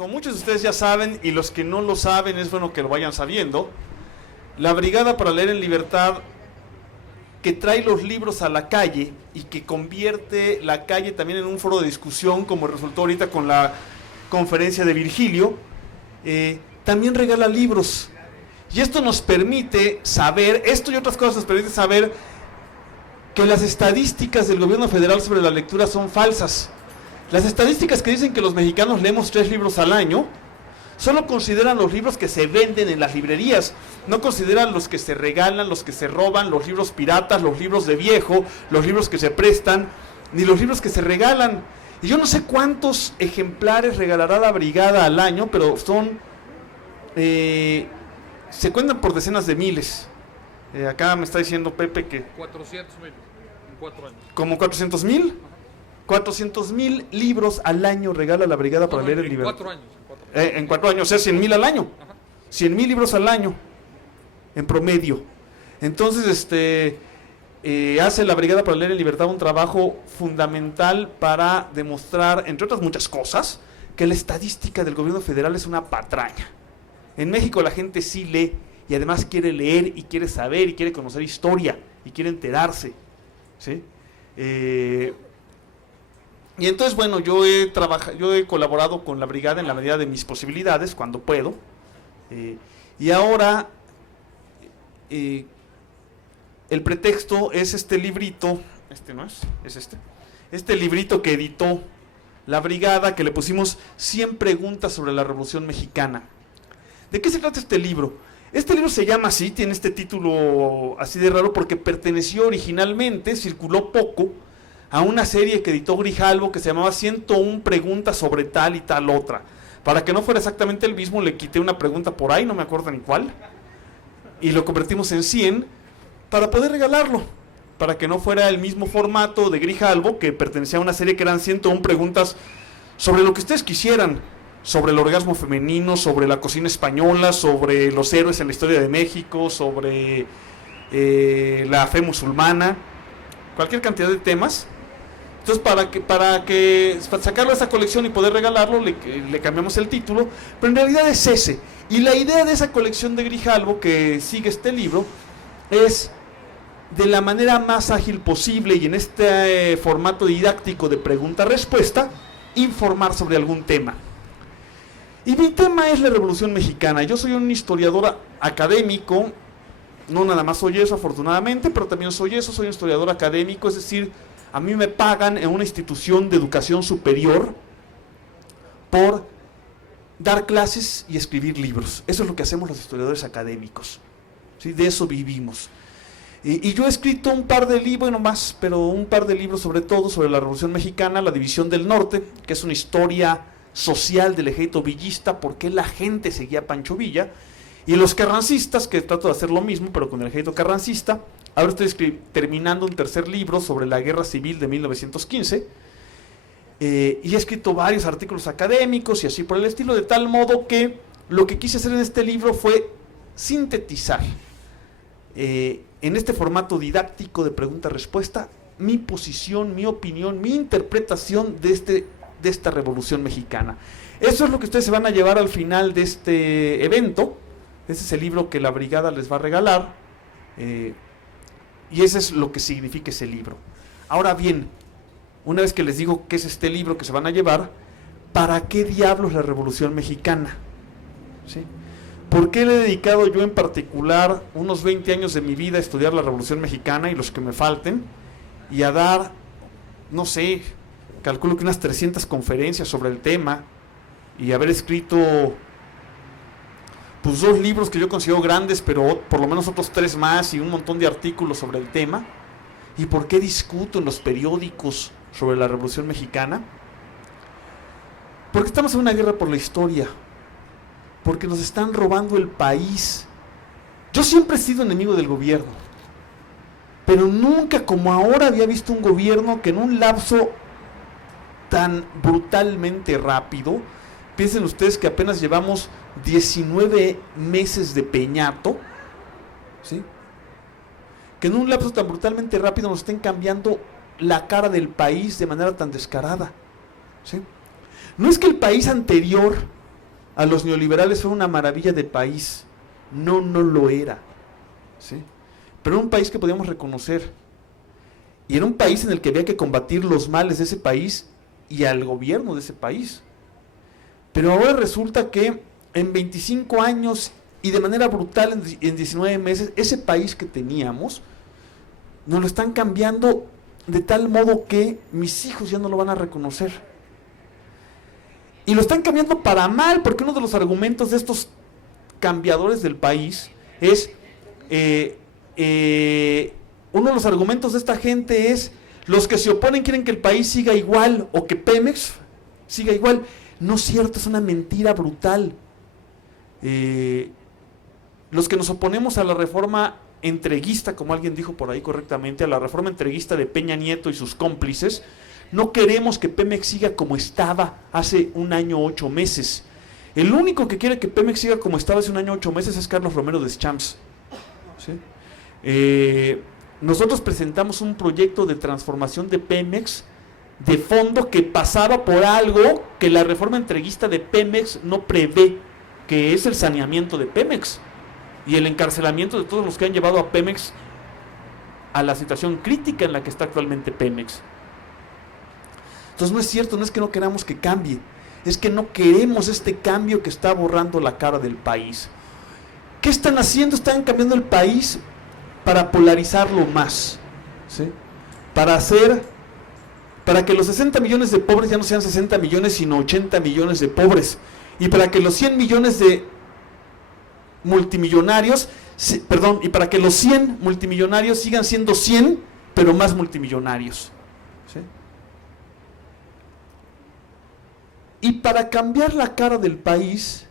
Como muchos de ustedes ya saben, y los que no lo saben es bueno que lo vayan sabiendo, la Brigada para Leer en Libertad, que trae los libros a la calle y que convierte la calle también en un foro de discusión, como resultó ahorita con la conferencia de Virgilio, también regala libros. Y esto nos permite saber, esto y otras cosas nos permite saber que las estadísticas del gobierno federal sobre la lectura son falsas. Las estadísticas que dicen que los mexicanos leemos 3 libros al año, solo consideran los libros que se venden en las librerías, no consideran los que se regalan, los que se roban, los libros piratas, los libros de viejo, los libros que se prestan, ni los libros que se regalan. Y yo no sé cuántos ejemplares regalará la Brigada al año, pero son, se cuentan por decenas de miles. Acá me está diciendo Pepe que 400,000 en 4 años. ¿Como 400,000? 400,000 libros al año regala la Brigada para Leer en Libertad. 4 años. En 4 años, o sea, 100,000 al año. 100,000 libros al año, en promedio. Entonces, hace la Brigada para Leer en Libertad un trabajo fundamental para demostrar, entre otras muchas cosas, que la estadística del gobierno federal es una patraña. En México la gente sí lee, y además quiere leer, y quiere saber, y quiere conocer historia, y quiere enterarse, ¿sí? Y entonces, bueno, yo he colaborado con la Brigada en la medida de mis posibilidades, cuando puedo, y ahora el pretexto es este librito, este librito que editó la Brigada, que le pusimos 100 preguntas sobre la Revolución Mexicana. ¿De qué se trata este libro? Este libro se llama así, tiene este título así de raro porque perteneció originalmente, circuló poco, a una serie que editó Grijalvo que se llamaba 101 preguntas sobre tal y tal otra. Para que no fuera exactamente el mismo, le quité una pregunta por ahí, no me acuerdo ni cuál, y lo convertimos en 100 para poder regalarlo, para que no fuera el mismo formato de Grijalvo, que pertenecía a una serie que eran 101 preguntas sobre lo que ustedes quisieran, sobre el orgasmo femenino, sobre la cocina española, sobre los héroes en la historia de México, sobre la fe musulmana, cualquier cantidad de temas. Entonces, para sacarlo de esa colección y poder regalarlo, le cambiamos el título, pero en realidad es ese. Y la idea de esa colección de Grijalvo, que sigue este libro, es de la manera más ágil posible y en este formato didáctico de pregunta-respuesta, informar sobre algún tema. Y mi tema es la Revolución Mexicana. Yo soy un historiador académico, no nada más soy eso afortunadamente, pero también soy un historiador académico, es decir, a mí me pagan en una institución de educación superior por dar clases y escribir libros. Eso es lo que hacemos los historiadores académicos, ¿sí? De eso vivimos. Y yo he escrito un par de libros, bueno más, pero un par de libros sobre todo, sobre la Revolución Mexicana, la División del Norte, que es una historia social del ejército villista, por qué la gente seguía a Pancho Villa, y los carrancistas, que trato de hacer lo mismo, pero con el ejército carrancista. Ahora estoy terminando un tercer libro sobre la Guerra Civil de 1915, y he escrito varios artículos académicos y así por el estilo, de tal modo que lo que quise hacer en este libro fue sintetizar, en este formato didáctico de pregunta-respuesta, mi posición, mi opinión, mi interpretación de esta Revolución Mexicana. Eso es lo que ustedes se van a llevar al final de este evento. Ese es el libro que la Brigada les va a regalar, y ese es lo que significa ese libro. Ahora bien, una vez que les digo qué es este libro que se van a llevar, ¿para qué diablos la Revolución Mexicana? ¿Sí? ¿Por qué le he dedicado yo en particular unos 20 años de mi vida a estudiar la Revolución Mexicana y los que me falten, y a dar, no sé, calculo que unas 300 conferencias sobre el tema, y haber escrito pues 2 libros que yo considero grandes, pero por lo menos otros 3 más, y un montón de artículos sobre el tema? ¿Y por qué discuto en los periódicos sobre la Revolución Mexicana? Porque estamos en una guerra por la historia, porque nos están robando el país. Yo siempre he sido enemigo del gobierno, pero nunca como ahora había visto un gobierno que en un lapso tan brutalmente rápido, piensen ustedes que apenas llevamos 19 meses de peñato, ¿sí? Que en un lapso tan brutalmente rápido nos estén cambiando la cara del país de manera tan descarada, ¿sí? No es que el país anterior a los neoliberales fue una maravilla de país. No, no lo era. ¿Sí? Pero era un país que podíamos reconocer. Y era un país en el que había que combatir los males de ese país y al gobierno de ese país. Pero ahora resulta que en 25 años y de manera brutal en 19 meses, ese país que teníamos, nos lo están cambiando de tal modo que mis hijos ya no lo van a reconocer. Y lo están cambiando para mal, porque uno de los argumentos de estos cambiadores del país es, uno de los argumentos de esta gente es, los que se oponen quieren que el país siga igual, o que Pemex siga igual. No es cierto, es una mentira brutal. Los que nos oponemos a la reforma entreguista, como alguien dijo por ahí correctamente, a la reforma entreguista de Peña Nieto y sus cómplices, no queremos que Pemex siga como estaba hace un año 8 meses. El único que quiere que Pemex siga como estaba hace un año 8 meses es Carlos Romero Deschamps. ¿Sí? Nosotros presentamos un proyecto de transformación de Pemex de fondo que pasaba por algo que la reforma entreguista de Pemex no prevé, que es el saneamiento de Pemex y el encarcelamiento de todos los que han llevado a Pemex a la situación crítica en la que está actualmente Pemex. Entonces no es cierto, no es que no queramos que cambie, es que no queremos este cambio que está borrando la cara del país. ¿Qué están haciendo? Están cambiando el país para polarizarlo más, ¿sí? Para que los 60 millones de pobres ya no sean 60 millones, sino 80 millones de pobres. Y para que los 100 millones de multimillonarios, y para que los 100 multimillonarios sigan siendo 100, pero más multimillonarios. ¿Sí? Y para cambiar la cara del país,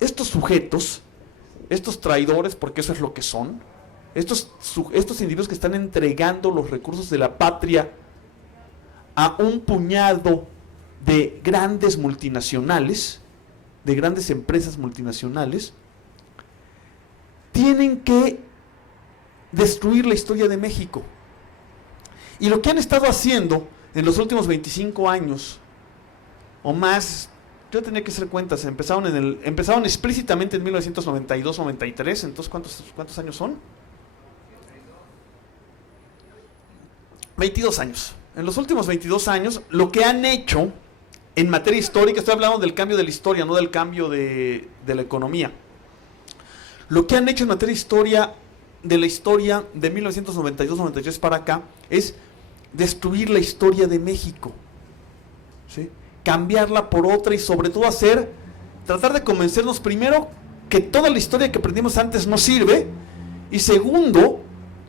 estos sujetos, estos traidores, porque eso es lo que son, estos individuos que están entregando los recursos de la patria a un puñado de grandes multinacionales, de grandes empresas multinacionales, tienen que destruir la historia de México. Y lo que han estado haciendo en los últimos 25 años o más, yo tenía que hacer cuentas, empezaron explícitamente en 1992-93, entonces ¿cuántos años son? 22 años. En los últimos 22 años, lo que han hecho en materia histórica, estoy hablando del cambio de la historia, no del cambio de la economía. Lo que han hecho en materia de la historia de 1992-93 para acá es destruir la historia de México, ¿sí? Cambiarla por otra y sobre todo tratar de convencernos primero que toda la historia que aprendimos antes no sirve, y segundo,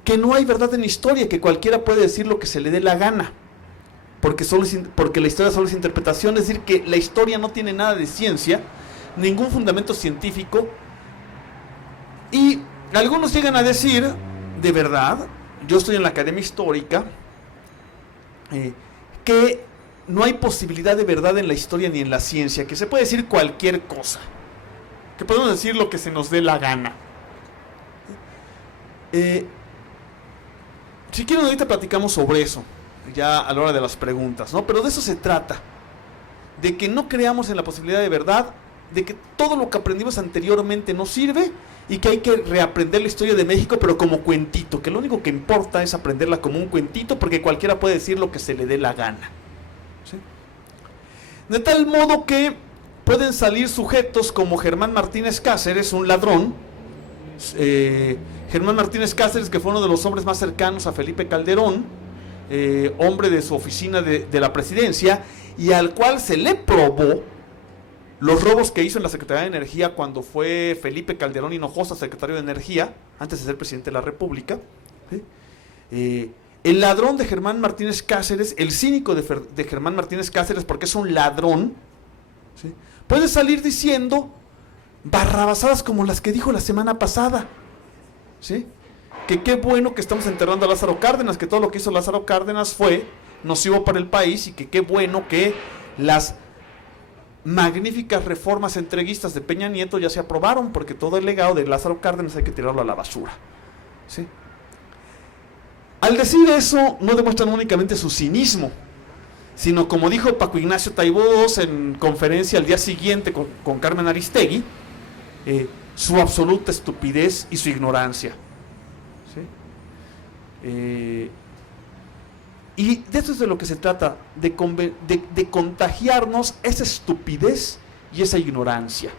que no hay verdad en la historia, que cualquiera puede decir lo que se le dé la gana, porque la historia solo es interpretación, es decir, que la historia no tiene nada de ciencia, ningún fundamento científico, y algunos llegan a decir, de verdad, yo estoy en la Academia Histórica, que no hay posibilidad de verdad en la historia ni en la ciencia, que se puede decir cualquier cosa, que podemos decir lo que se nos dé la gana. Si quieren ahorita platicamos sobre eso, ya a la hora de las preguntas, ¿no? Pero de eso se trata, de que no creamos en la posibilidad de verdad, de que todo lo que aprendimos anteriormente no sirve y que hay que reaprender la historia de México, pero como cuentito, que lo único que importa es aprenderla como un cuentito, porque cualquiera puede decir lo que se le dé la gana, ¿sí? De tal modo que pueden salir sujetos como Germán Martínez Cáceres, un ladrón, Germán Martínez Cáceres, que fue uno de los hombres más cercanos a Felipe Calderón, hombre de su oficina de la presidencia, y al cual se le probó los robos que hizo en la Secretaría de Energía cuando fue Felipe Calderón Hinojosa secretario de Energía, antes de ser presidente de la República, ¿sí? El ladrón de Germán Martínez Cáceres, el cínico de Germán Martínez Cáceres, porque es un ladrón, ¿sí?, puede salir diciendo barrabasadas como las que dijo la semana pasada, ¿sí? Que qué bueno que estamos enterrando a Lázaro Cárdenas, que todo lo que hizo Lázaro Cárdenas fue nocivo para el país, y que qué bueno que las magníficas reformas entreguistas de Peña Nieto ya se aprobaron, porque todo el legado de Lázaro Cárdenas hay que tirarlo a la basura, ¿sí? Al decir eso, no demuestran únicamente su cinismo, sino como dijo Paco Ignacio Taibo II en conferencia al día siguiente con Carmen Aristegui, su absoluta estupidez y su ignorancia. ¿Sí? Y de eso es de lo que se trata, de contagiarnos esa estupidez y esa ignorancia.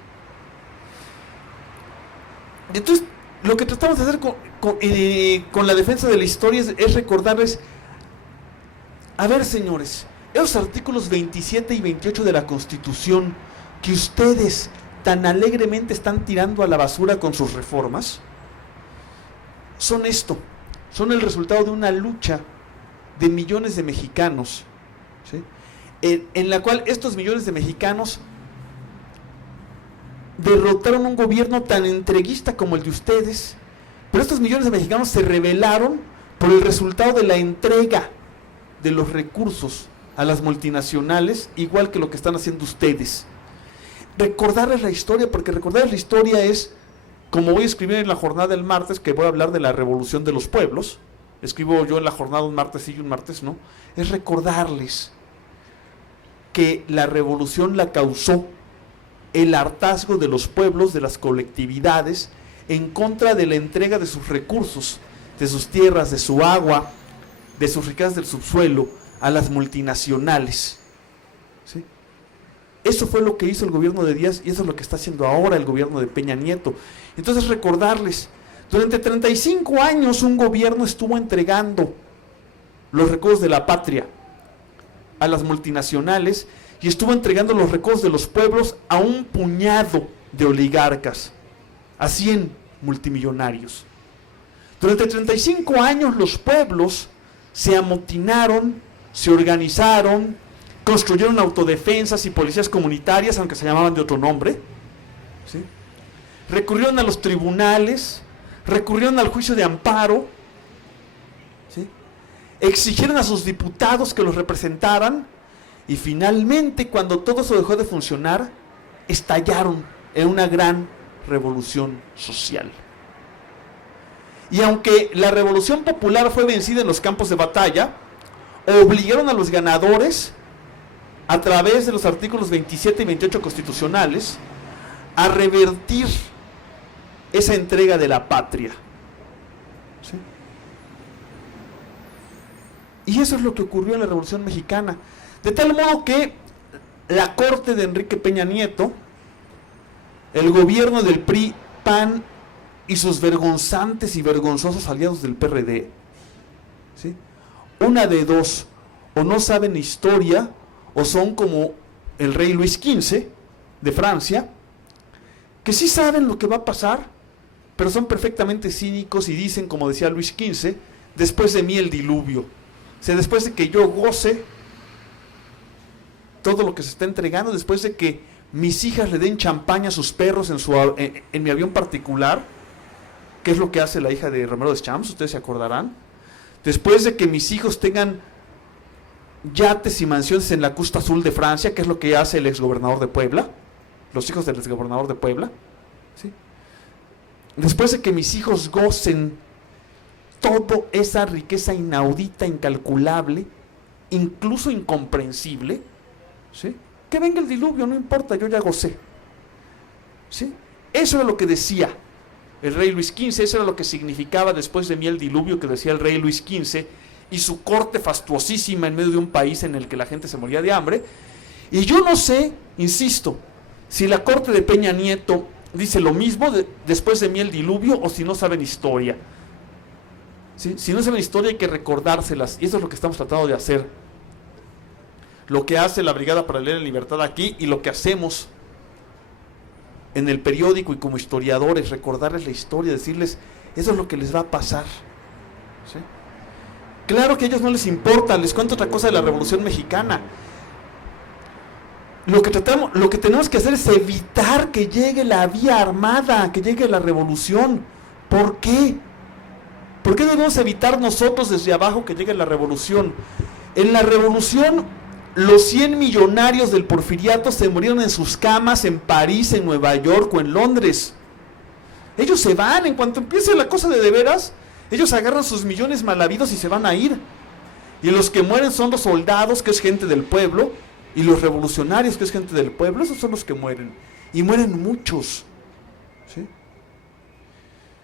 Entonces, lo que tratamos de hacer con la defensa de la historia es recordarles, a ver, señores, esos artículos 27 y 28 de la Constitución que ustedes tan alegremente están tirando a la basura con sus reformas, son el resultado de una lucha de millones de mexicanos, ¿sí? En la cual estos millones de mexicanos derrotaron un gobierno tan entreguista como el de ustedes, pero estos millones de mexicanos se rebelaron por el resultado de la entrega de los recursos a las multinacionales, igual que lo que están haciendo ustedes. Recordarles la historia, porque recordarles la historia es, como voy a escribir en la jornada del martes, que voy a hablar de la revolución de los pueblos, escribo yo en la jornada un martes sí y un martes no, es recordarles que la revolución la causó el hartazgo de los pueblos, de las colectividades, en contra de la entrega de sus recursos, de sus tierras, de su agua, de sus riquezas del subsuelo, a las multinacionales. ¿Sí? Eso fue lo que hizo el gobierno de Díaz y eso es lo que está haciendo ahora el gobierno de Peña Nieto. Entonces recordarles, durante 35 años un gobierno estuvo entregando los recursos de la patria a las multinacionales y estuvo entregando los recursos de los pueblos a un puñado de oligarcas, a 100 multimillonarios. Durante 35 años los pueblos se amotinaron, se organizaron, construyeron autodefensas y policías comunitarias, aunque se llamaban de otro nombre, ¿sí? Recurrieron a los tribunales, recurrieron al juicio de amparo, ¿sí? Exigieron a sus diputados que los representaran y finalmente, cuando todo eso dejó de funcionar, estallaron en una gran revolución social. Y aunque la revolución popular fue vencida en los campos de batalla, obligaron a los ganadores, a través de los artículos 27 y 28 constitucionales, a revertir esa entrega de la patria. ¿Sí? Y eso es lo que ocurrió en la Revolución Mexicana. De tal modo que la corte de Enrique Peña Nieto, el gobierno del PRI, PAN y sus vergonzantes y vergonzosos aliados del PRD, ¿sí? Una de dos, o no saben historia, o son como el rey Luis XV de Francia, que sí saben lo que va a pasar, pero son perfectamente cínicos y dicen, como decía Luis XV, después de mí el diluvio. O sea, después de que yo goce todo lo que se está entregando, después de que mis hijas le den champaña a sus perros en mi avión particular, que es lo que hace la hija de Romero Deschamps, ustedes se acordarán, después de que mis hijos tengan yates y mansiones en la Costa Azul de Francia, que es lo que hace el exgobernador de Puebla, los hijos del exgobernador de Puebla, ¿sí? Después de que mis hijos gocen toda esa riqueza inaudita, incalculable, incluso incomprensible, ¿sí? Que venga el diluvio, no importa, yo ya gocé, ¿sí? Eso era lo que decía el rey Luis XV, eso era lo que significaba después de mí el diluvio que decía el rey Luis XV y su corte fastuosísima en medio de un país en el que la gente se moría de hambre. Y yo no sé, insisto, si la corte de Peña Nieto dice lo mismo después de mí el diluvio o si no saben historia, ¿sí? Si no saben historia hay que recordárselas y eso es lo que estamos tratando de hacer, lo que hace la Brigada Paralela en Libertad aquí y lo que hacemos en el periódico y como historiadores, recordarles la historia, decirles, eso es lo que les va a pasar, ¿sí? Claro que a ellos no les importa, les cuento otra cosa de la Revolución Mexicana. Lo que tenemos que hacer es evitar que llegue la vía armada, que llegue la revolución. ¿Por qué? ¿Por qué debemos evitar nosotros desde abajo que llegue la revolución? En la revolución, los 100 millonarios del porfiriato se murieron en sus camas en París, en Nueva York o en Londres. Ellos se van, en cuanto empiece la cosa de veras, ellos agarran sus millones mal habidos y se van a ir. Y los que mueren son los soldados, que es gente del pueblo, y los revolucionarios, que es gente del pueblo. Esos son los que mueren. Y mueren muchos. ¿Sí?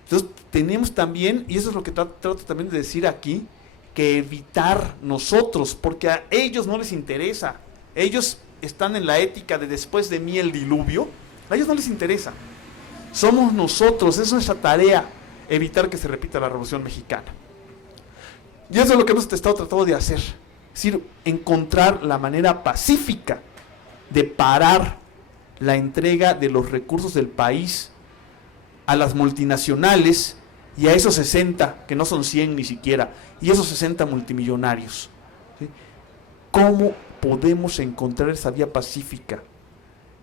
Entonces tenemos también, y eso es lo que trato también de decir aquí, que evitar nosotros, porque a ellos no les interesa. Ellos están en la ética de después de mí el diluvio. A ellos no les interesa. Somos nosotros, es nuestra tarea evitar que se repita la Revolución Mexicana. Y eso es lo que hemos estado tratando de hacer. Es decir, encontrar la manera pacífica de parar la entrega de los recursos del país a las multinacionales y a esos 60, que no son 100 ni siquiera, y esos 60 multimillonarios. ¿Sí? ¿Cómo podemos encontrar esa vía pacífica?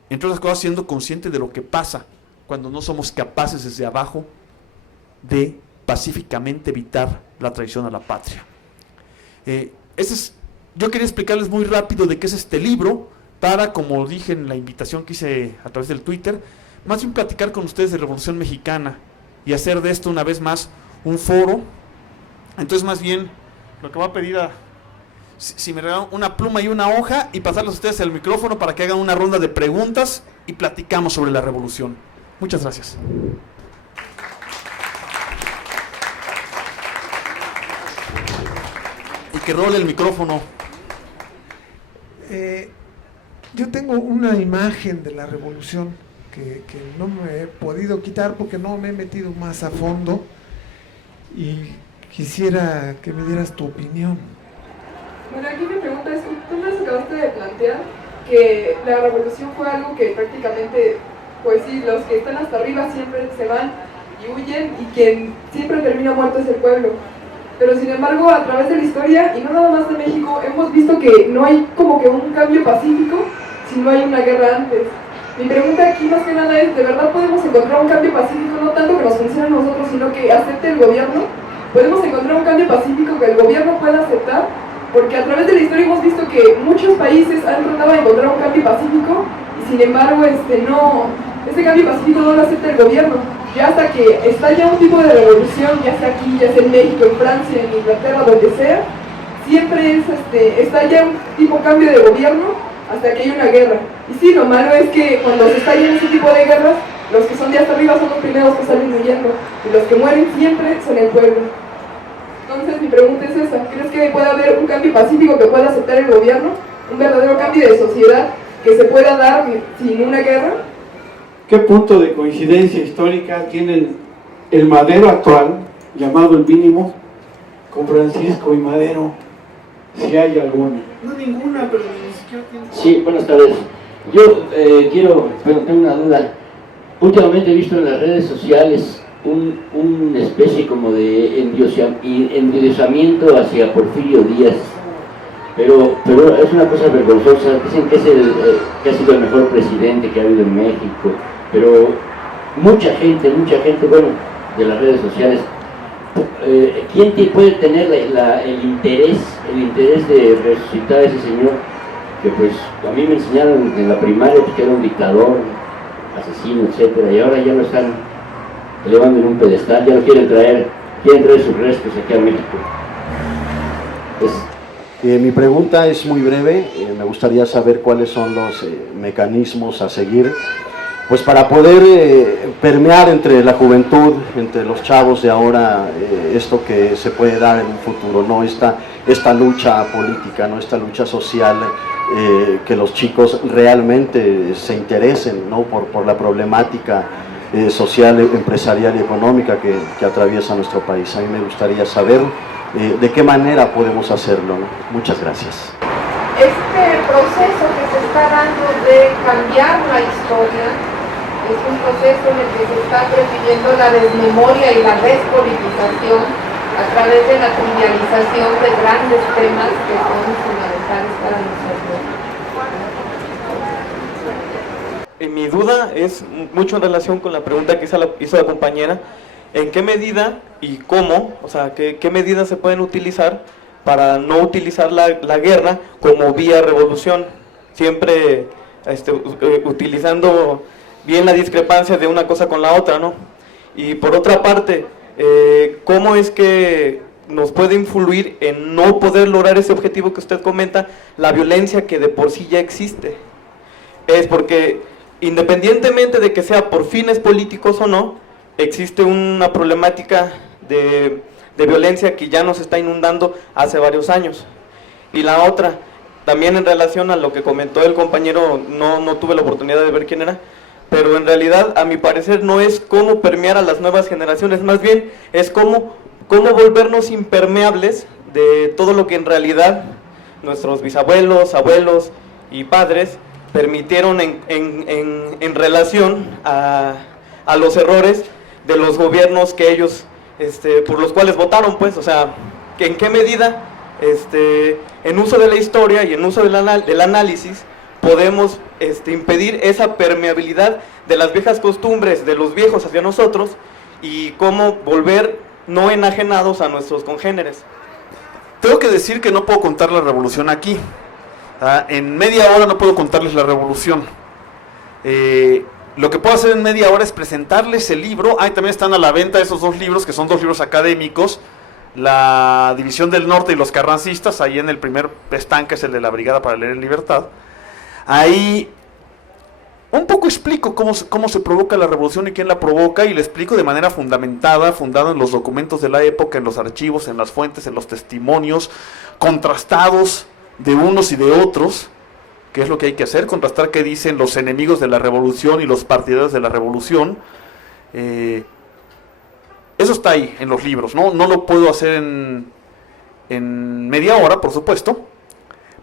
Entre otras cosas, siendo consciente de lo que pasa cuando no somos capaces desde abajo de pacíficamente evitar la traición a la patria. Yo quería explicarles muy rápido de qué es este libro, para, como dije en la invitación que hice a través del Twitter, más bien platicar con ustedes de Revolución Mexicana y hacer de esto una vez más un foro. Entonces, más bien, lo que voy a pedir si me regalan una pluma y una hoja y pasarles a ustedes el micrófono para que hagan una ronda de preguntas y platicamos sobre la revolución. Muchas gracias. Y que role el micrófono. Yo tengo una imagen de la revolución que no me he podido quitar porque no me he metido más a fondo y quisiera que me dieras tu opinión. Bueno, aquí mi pregunta es, tú nos acabaste de plantear que la revolución fue algo que prácticamente, pues sí, los que están hasta arriba siempre se van y huyen y quien siempre termina muerto es el pueblo. Pero sin embargo, a través de la historia, y no nada más de México, hemos visto que no hay como que un cambio pacífico si no hay una guerra antes. Mi pregunta aquí más que nada es, ¿de verdad podemos encontrar un cambio pacífico, no tanto que nos funcione a nosotros, sino que acepte el gobierno? ¿Podemos encontrar un cambio pacífico que el gobierno pueda aceptar? Porque a través de la historia hemos visto que muchos países han tratado de encontrar un cambio pacífico y sin embargo ese cambio pacífico no lo acepta el gobierno. Ya hasta que estalla un tipo de revolución, ya sea aquí, ya sea en México, en Francia, en Inglaterra, donde sea, siempre estalla un tipo de cambio de gobierno hasta que hay una guerra. Y sí, lo malo es que cuando se estallan ese tipo de guerras, los que son de hasta arriba son los primeros que salen huyendo y los que mueren siempre son el pueblo. Entonces mi pregunta es esa, ¿crees que puede haber un cambio pacífico que pueda aceptar el gobierno? ¿Un verdadero cambio de sociedad que se pueda dar sin una guerra? ¿Qué punto de coincidencia histórica tienen el Madero actual, llamado el mínimo, con Francisco y Madero? Si hay alguna. No ninguna, pero ni siquiera tiene... Sí, buenas tardes. Yo tengo una duda. Últimamente he visto en las redes sociales una especie como de endiosamiento hacia Porfirio Díaz, pero es una cosa vergonzosa. Dicen que que ha sido el mejor presidente que ha habido en México, pero mucha gente, bueno, de las redes sociales, ¿quién puede tener el interés de resucitar a ese señor? Que pues a mí me enseñaron en la primaria que era un dictador, asesino, etcétera, y ahora ya lo están elevando en un pedestal, ya lo quieren traer sus restos aquí a México. Mi pregunta es muy breve, me gustaría saber cuáles son los mecanismos a seguir, pues para poder permear entre la juventud, entre los chavos de ahora, esto que se puede dar en un futuro, ¿no? Esta lucha política, ¿no? Esta lucha social, que los chicos realmente se interesen, ¿no? por la problemática social, empresarial y económica que atraviesa nuestro país. A mí me gustaría saber de qué manera podemos hacerlo, ¿no? Muchas gracias. Este proceso que se está dando de cambiar la historia es un proceso en el que se está prefiriendo la desmemoria y la despolitización a través de la trivialización de grandes temas que son fundamentales para nosotros. Mi duda es mucho en relación con la pregunta que hizo la compañera. ¿En qué medida y cómo, o sea, qué medidas se pueden utilizar para no utilizar la guerra como vía revolución? Siempre utilizando bien la discrepancia de una cosa con la otra, ¿no? Y por otra parte, ¿cómo es que nos puede influir en no poder lograr ese objetivo que usted comenta, la violencia que de por sí ya existe. Es porque, independientemente de que sea por fines políticos o no, existe una problemática de violencia que ya nos está inundando hace varios años. Y la otra, también en relación a lo que comentó el compañero, no tuve la oportunidad de ver quién era, pero en realidad, a mi parecer, no es cómo permear a las nuevas generaciones, más bien es cómo volvernos impermeables de todo lo que en realidad nuestros bisabuelos, abuelos y padres permitieron en relación a los errores de los gobiernos que ellos, por los cuales votaron, pues, o sea, que en qué medida, en uso de la historia y en uso del análisis, podemos impedir esa permeabilidad de las viejas costumbres de los viejos hacia nosotros y cómo volver no enajenados a nuestros congéneres. Tengo que decir que no puedo contar la revolución aquí. En media hora no puedo contarles la revolución. Lo que puedo hacer en media hora es presentarles el libro. También están a la venta esos dos libros, que son dos libros académicos. La División del Norte y los Carrancistas. Ahí en el primer estanque es el de la Brigada para Leer en Libertad. Ahí un poco explico cómo se provoca la revolución y quién la provoca, y le explico de manera fundada en los documentos de la época, en los archivos, en las fuentes, en los testimonios, contrastados de unos y de otros, qué es lo que hay que hacer, contrastar qué dicen los enemigos de la revolución y los partidarios de la revolución. Eso está ahí en los libros, no lo puedo hacer en media hora, por supuesto,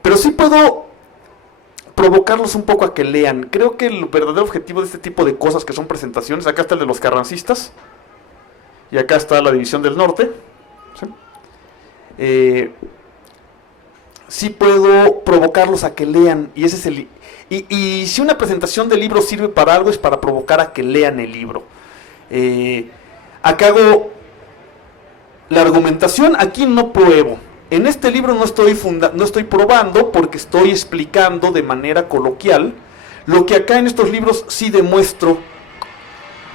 pero sí puedo provocarlos un poco a que lean. Creo que el verdadero objetivo de este tipo de cosas que son presentaciones, acá está el de los carrancistas y acá está la División del Norte, ¿sí? Sí puedo provocarlos a que lean, y ese es y si una presentación del libro sirve para algo, es para provocar a que lean el libro. Acá hago la argumentación, aquí no pruebo. En este libro no estoy probando, porque estoy explicando de manera coloquial lo que acá en estos libros sí demuestro,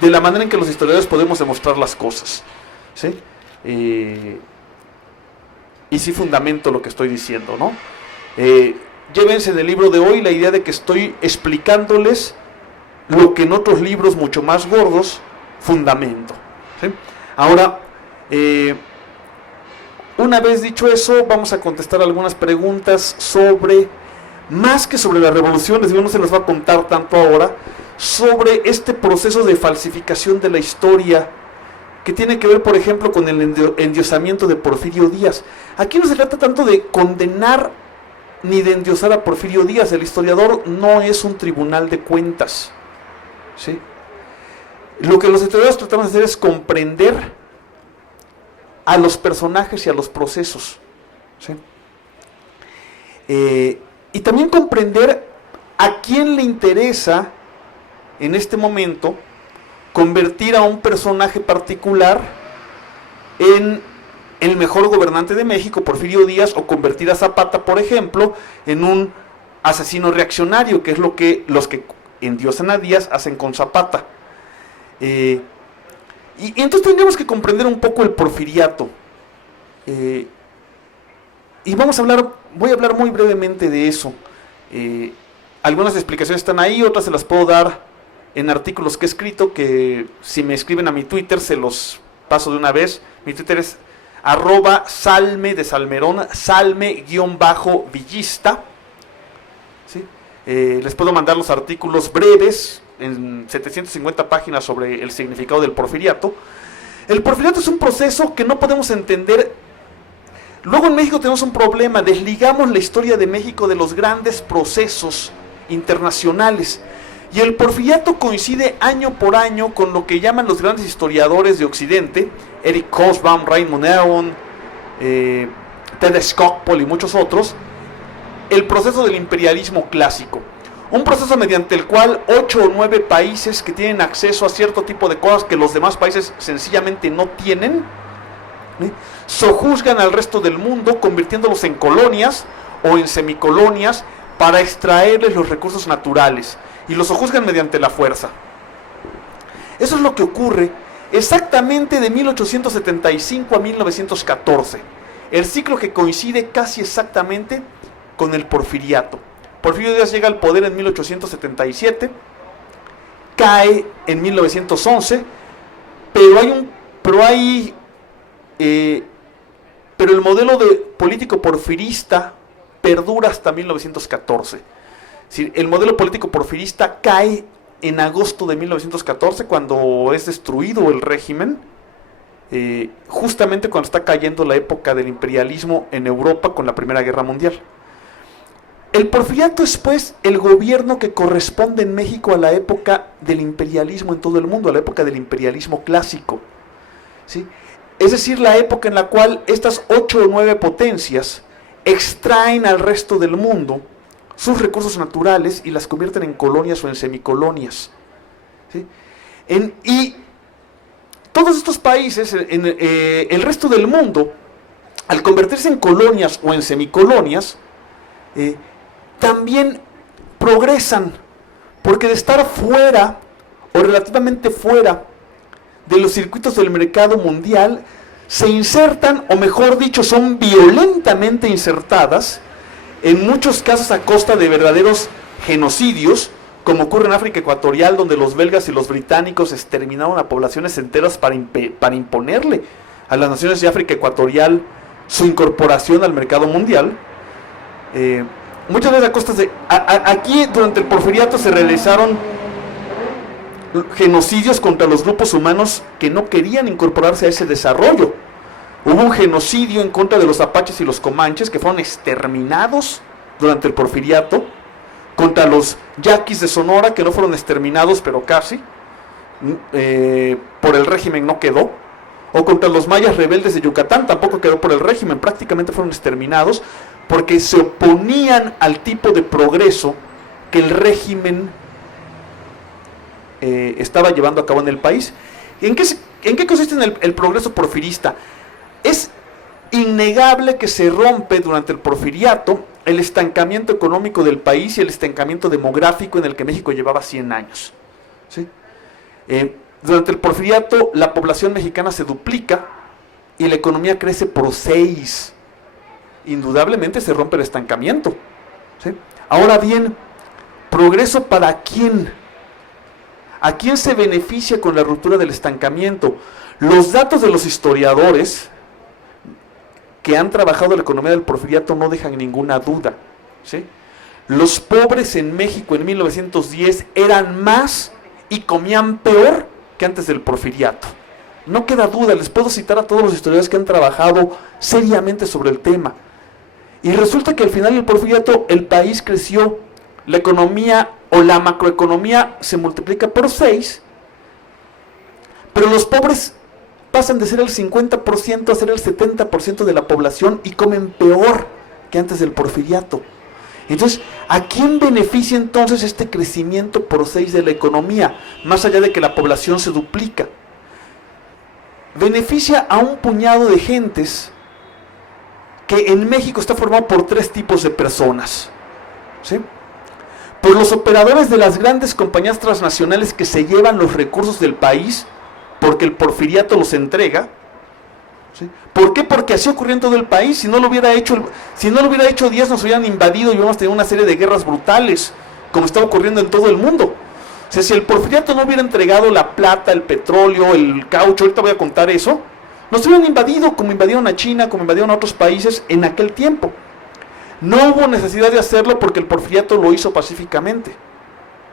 de la manera en que los historiadores podemos demostrar las cosas, ¿sí? Y sí fundamento lo que estoy diciendo, ¿no? Llévense del libro de hoy la idea de que estoy explicándoles lo que en otros libros mucho más gordos fundamento, ¿sí? Ahora, una vez dicho eso, vamos a contestar algunas preguntas sobre, más que sobre la revolución, les digo, no se les va a contar tanto ahora, sobre este proceso de falsificación de la historia, que tiene que ver, por ejemplo, con el endiosamiento de Porfirio Díaz. Aquí no se trata tanto de condenar ni de endiosar a Porfirio Díaz. El historiador no es un tribunal de cuentas, ¿sí? Lo que los historiadores tratamos de hacer es comprender a los personajes y a los procesos, ¿sí? Y también comprender a quién le interesa en este momento convertir a un personaje particular en el mejor gobernante de México, Porfirio Díaz, o convertir a Zapata, por ejemplo, en un asesino reaccionario, que es lo que los que endiosan a Díaz hacen con Zapata. Y entonces tendríamos que comprender un poco el porfiriato. Y voy a hablar muy brevemente de eso. Algunas explicaciones están ahí, otras se las puedo dar en artículos que he escrito, que si me escriben a mi Twitter se los paso de una vez. Mi Twitter es @salme de Salmerón, salme_villista, ¿sí? Les puedo mandar los artículos breves en 750 páginas sobre el significado del porfiriato. El porfiriato es un proceso que no podemos entender. Luego en México tenemos un problema, desligamos la historia de México de los grandes procesos internacionales, y el porfiriato coincide año por año con lo que llaman los grandes historiadores de Occidente, Eric Hobsbawm, Raymond Aron, Ted Skocpol y muchos otros, el proceso del imperialismo clásico. Un proceso mediante el cual 8 o 9 países que tienen acceso a cierto tipo de cosas que los demás países sencillamente no tienen, ¿sí?, sojuzgan al resto del mundo, convirtiéndolos en colonias o en semicolonias para extraerles los recursos naturales, y los sojuzgan mediante la fuerza. Eso es lo que ocurre exactamente de 1875 a 1914, el ciclo que coincide casi exactamente con el porfiriato. Porfirio Díaz llega al poder en 1877, cae en 1911, pero el modelo de político porfirista perdura hasta 1914. Es decir, el modelo político porfirista cae en agosto de 1914, cuando es destruido el régimen, justamente cuando está cayendo la época del imperialismo en Europa con la Primera Guerra Mundial. El porfiriato es, pues, el gobierno que corresponde en México a la época del imperialismo en todo el mundo, a la época del imperialismo clásico, ¿sí? Es decir, la época en la cual estas 8 o 9 potencias extraen al resto del mundo sus recursos naturales y las convierten en colonias o en semicolonias, ¿sí? Y todos estos países, el resto del mundo, al convertirse en colonias o en semicolonias, también progresan, porque de estar fuera o relativamente fuera de los circuitos del mercado mundial, se insertan, o mejor dicho, son violentamente insertadas, en muchos casos a costa de verdaderos genocidios, como ocurre en África Ecuatorial, donde los belgas y los británicos exterminaron a poblaciones enteras para imponerle a las naciones de África Ecuatorial su incorporación al mercado mundial. Muchas veces a costas de... Aquí durante el porfiriato se realizaron genocidios contra los grupos humanos que no querían incorporarse a ese desarrollo. Hubo un genocidio en contra de los apaches y los comanches, que fueron exterminados durante el porfiriato, contra los yaquis de Sonora, que no fueron exterminados, pero casi, por el régimen no quedó, o contra los mayas rebeldes de Yucatán, tampoco quedó por el régimen, prácticamente fueron exterminados, porque se oponían al tipo de progreso que el régimen estaba llevando a cabo en el país. ¿En qué consiste el progreso porfirista? Es innegable que se rompe durante el porfiriato el estancamiento económico del país y el estancamiento demográfico en el que México llevaba 100 años. ¿Sí? Durante el porfiriato la población mexicana se duplica y la economía crece por 6. Indudablemente se rompe el estancamiento, ¿sí? Ahora bien, ¿progreso para quién? ¿A quién se beneficia con la ruptura del estancamiento? Los datos de los historiadores que han trabajado la economía del porfiriato no dejan ninguna duda, ¿sí? Los pobres en México en 1910 eran más y comían peor que antes del porfiriato. No queda duda, les puedo citar a todos los historiadores que han trabajado seriamente sobre el tema. Y resulta que al final del porfiriato el país creció, la economía o la macroeconomía se multiplica por 6, pero los pobres pasan de ser el 50% a ser el 70% de la población y comen peor que antes del porfiriato. Entonces, ¿a quién beneficia entonces este crecimiento por 6 de la economía, más allá de que la población se duplica? Beneficia a un puñado de gentes que en México está formado por 3 tipos de personas, ¿sí? Por los operadores de las grandes compañías transnacionales que se llevan los recursos del país porque el porfiriato los entrega, ¿sí? ¿Por qué? Porque así ocurrió en todo el país. Si no lo hubiera hecho Díaz, nos hubieran invadido y hubiéramos tenido una serie de guerras brutales, como está ocurriendo en todo el mundo. O sea, si el porfiriato no hubiera entregado la plata, el petróleo, el caucho, ahorita voy a contar eso, nos hubieran invadido como invadieron a China, como invadieron a otros países en aquel tiempo. No hubo necesidad de hacerlo porque el porfiriato lo hizo pacíficamente,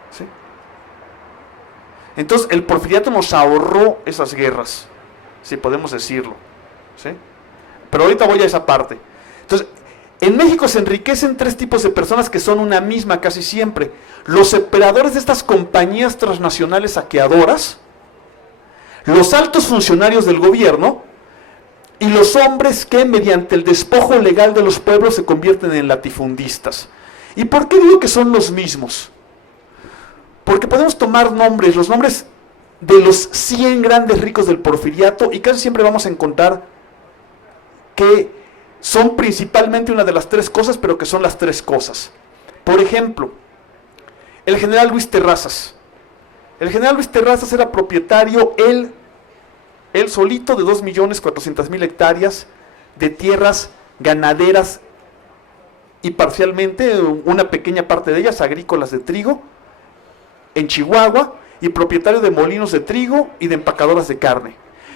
¿sí? Entonces el porfiriato nos ahorró esas guerras, si podemos decirlo, ¿sí? Pero ahorita voy a esa parte. Entonces, en México se enriquecen 3 tipos de personas que son una misma casi siempre: los operadores de estas compañías transnacionales saqueadoras, los altos funcionarios del gobierno y los hombres que mediante el despojo legal de los pueblos se convierten en latifundistas. ¿Y por qué digo que son los mismos? Porque podemos tomar nombres, los nombres de los 100 grandes ricos del porfiriato, y casi siempre vamos a encontrar que son principalmente una de las 3 cosas, pero que son las 3 cosas. Por ejemplo, el general Luis Terrazas. El general Luis Terrazas era propietario, él él solito, de 2.400.000 hectáreas de tierras ganaderas y parcialmente, una pequeña parte de ellas, agrícolas de trigo, en Chihuahua, y propietario de molinos de trigo y de empacadoras de carne.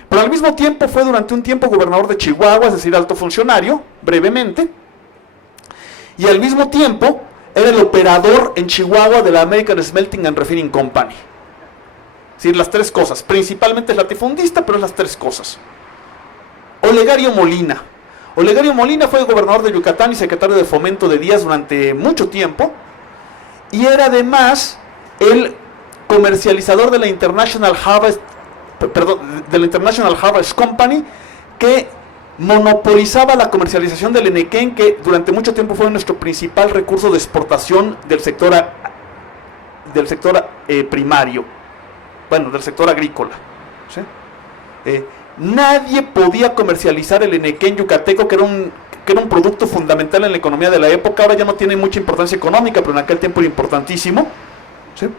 Pero al mismo tiempo fue durante un tiempo gobernador de Chihuahua, es decir, alto funcionario, brevemente, y al mismo tiempo era el operador en Chihuahua de la American Smelting and Refining Company. Es decir, las tres cosas. Principalmente es latifundista, pero es las tres cosas. Olegario Molina. Olegario Molina fue gobernador de Yucatán y secretario de Fomento de Díaz durante mucho tiempo, y era además el comercializador de la International Harvest Company, que monopolizaba la comercialización del enequén, que durante mucho tiempo fue nuestro principal recurso de exportación del sector primario, bueno, del sector agrícola, ¿sí? Nadie podía comercializar el enequén yucateco, que era un producto fundamental en la economía de la época. Ahora ya no tiene mucha importancia económica, pero en aquel tiempo era importantísimo, ¿sí?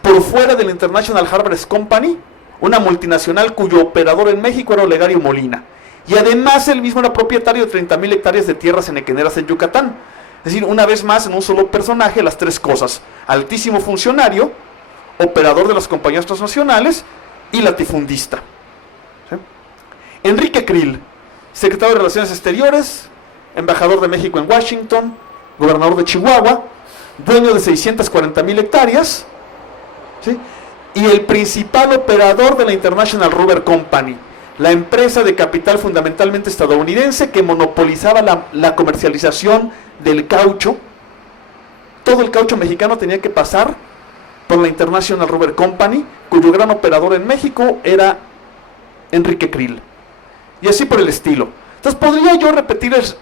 Por fuera del International Harvest Company, una multinacional cuyo operador en México era Olegario Molina, y además él mismo era propietario de 30.000 hectáreas de tierras enequeneras en Yucatán. Es decir, una vez más, en un solo personaje, las tres cosas: altísimo funcionario, operador de las compañías transnacionales y latifundista, ¿sí? Enrique Krill, secretario de Relaciones Exteriores, embajador de México en Washington, gobernador de Chihuahua, dueño de 640.000 hectáreas, ¿sí? Y el principal operador de la International Rubber Company, la empresa de capital fundamentalmente estadounidense que monopolizaba la comercialización del caucho. Todo el caucho mexicano tenía que pasar por la International Rubber Company, cuyo gran operador en México era Enrique Krill. Y así por el estilo. Entonces podría yo repetirles,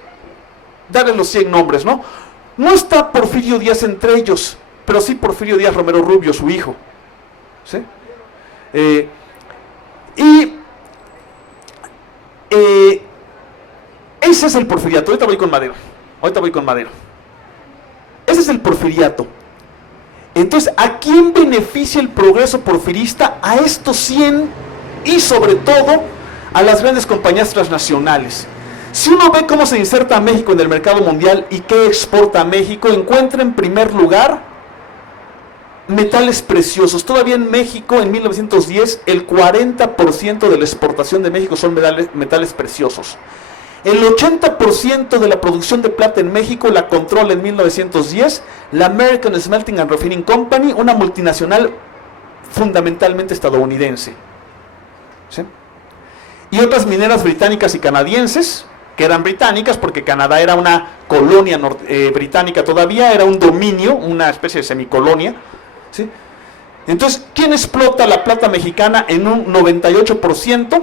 darles los 100 nombres, ¿no? No está Porfirio Díaz entre ellos, pero sí Porfirio Díaz Romero Rubio, su hijo, ¿sí? Ese es el porfiriato. Ahorita voy con Madero. Ese es el porfiriato. Entonces, ¿a quién beneficia el progreso porfirista? A estos 100 y sobre todo a las grandes compañías transnacionales. Si uno ve cómo se inserta a México en el mercado mundial y qué exporta a México, encuentra en primer lugar metales preciosos. Todavía en México, en 1910, el 40% de la exportación de México son metales preciosos. El 80% de la producción de plata en México la controla en 1910 la American Smelting and Refining Company, una multinacional fundamentalmente estadounidense, ¿sí? Y otras mineras británicas y canadienses, que eran británicas porque Canadá era una colonia británica todavía, era un dominio, una especie de semicolonia, ¿sí? Entonces, ¿quién explota la plata mexicana en un 98%?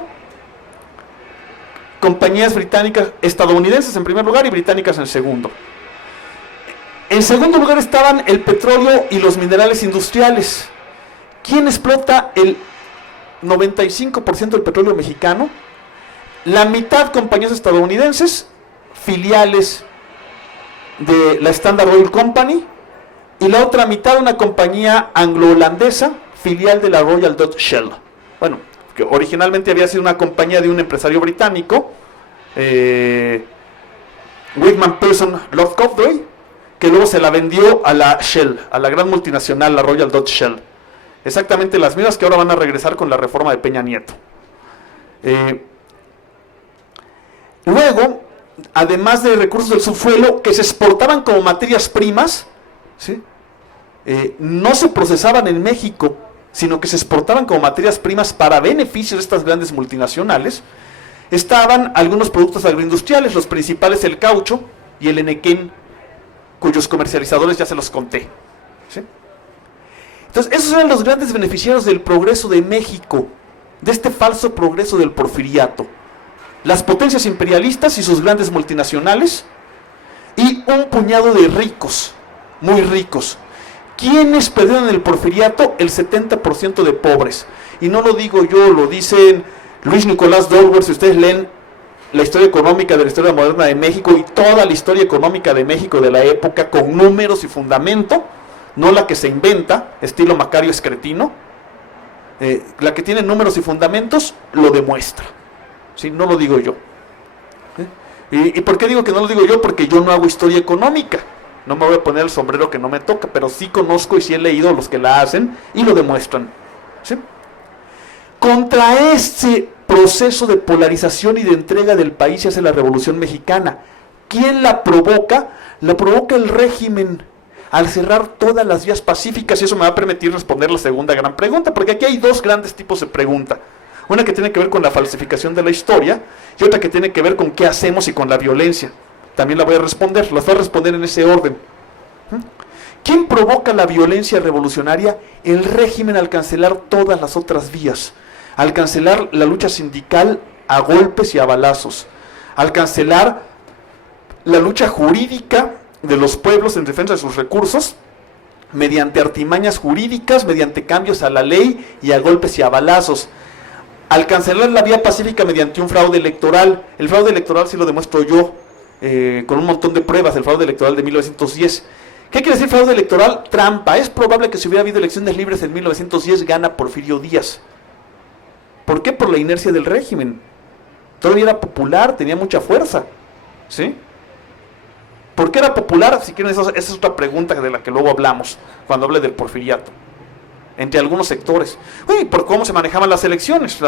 Compañías británicas, estadounidenses en primer lugar y británicas en segundo. En segundo lugar estaban el petróleo y los minerales industriales. ¿Quién explota el 95% del petróleo mexicano? La mitad compañías estadounidenses, filiales de la Standard Oil Company, y la otra mitad una compañía anglo-holandesa, filial de la Royal Dutch Shell. Bueno, que originalmente había sido una compañía de un empresario británico, Whitman Pearson Lord Coventry, que luego se la vendió a la Shell, a la gran multinacional, la Royal Dutch Shell. Exactamente las mismas que ahora van a regresar con la reforma de Peña Nieto. Luego, además de recursos del subsuelo que se exportaban como materias primas, ¿sí? No se procesaban en México, sino que se exportaban como materias primas para beneficio de estas grandes multinacionales, estaban algunos productos agroindustriales, los principales el caucho y el enequén, cuyos comercializadores ya se los conté, ¿sí? Entonces, esos eran los grandes beneficiarios del progreso de México, de este falso progreso del porfiriato. Las potencias imperialistas y sus grandes multinacionales, y un puñado de ricos, muy ricos. ¿Quiénes perdieron el porfiriato? El 70% de pobres. Y no lo digo yo, lo dicen Luis Nicolás Dolwer. Si ustedes leen la historia económica de la historia moderna de México y toda la historia económica de México de la época con números y fundamento, no la que se inventa, estilo Macario Escretino, la que tiene números y fundamentos, lo demuestra. ¿Sí? No lo digo yo. ¿Y por qué digo que no lo digo yo? Porque yo no hago historia económica. No me voy a poner el sombrero que no me toca, pero sí conozco y sí he leído a los que la hacen y lo demuestran. ¿Sí? Contra este proceso de polarización y de entrega del país se hace la Revolución Mexicana. ¿Quién la provoca? La provoca el régimen al cerrar todas las vías pacíficas, y eso me va a permitir responder la segunda gran pregunta, porque aquí hay dos grandes tipos de pregunta. Una que tiene que ver con la falsificación de la historia y otra que tiene que ver con qué hacemos y con la violencia. También la voy a responder, las voy a responder en ese orden. ¿Quién provoca la violencia revolucionaria? El régimen al cancelar todas las otras vías, al cancelar la lucha sindical a golpes y a balazos, al cancelar la lucha jurídica de los pueblos en defensa de sus recursos, mediante artimañas jurídicas, mediante cambios a la ley y a golpes y a balazos, al cancelar la vía pacífica mediante un fraude electoral. El fraude electoral sí lo demuestro yo, con un montón de pruebas, el fraude electoral de 1910. ¿Qué quiere decir fraude electoral? Trampa. Es probable que si hubiera habido elecciones libres en 1910, gana Porfirio Díaz. ¿Por qué? Por la inercia del régimen. Todavía era popular, tenía mucha fuerza. ¿Sí? ¿Por qué era popular? Si quieren, esa es otra pregunta de la que luego hablamos, cuando hable del porfiriato. Entre algunos sectores. Uy, por cómo se manejaban las elecciones.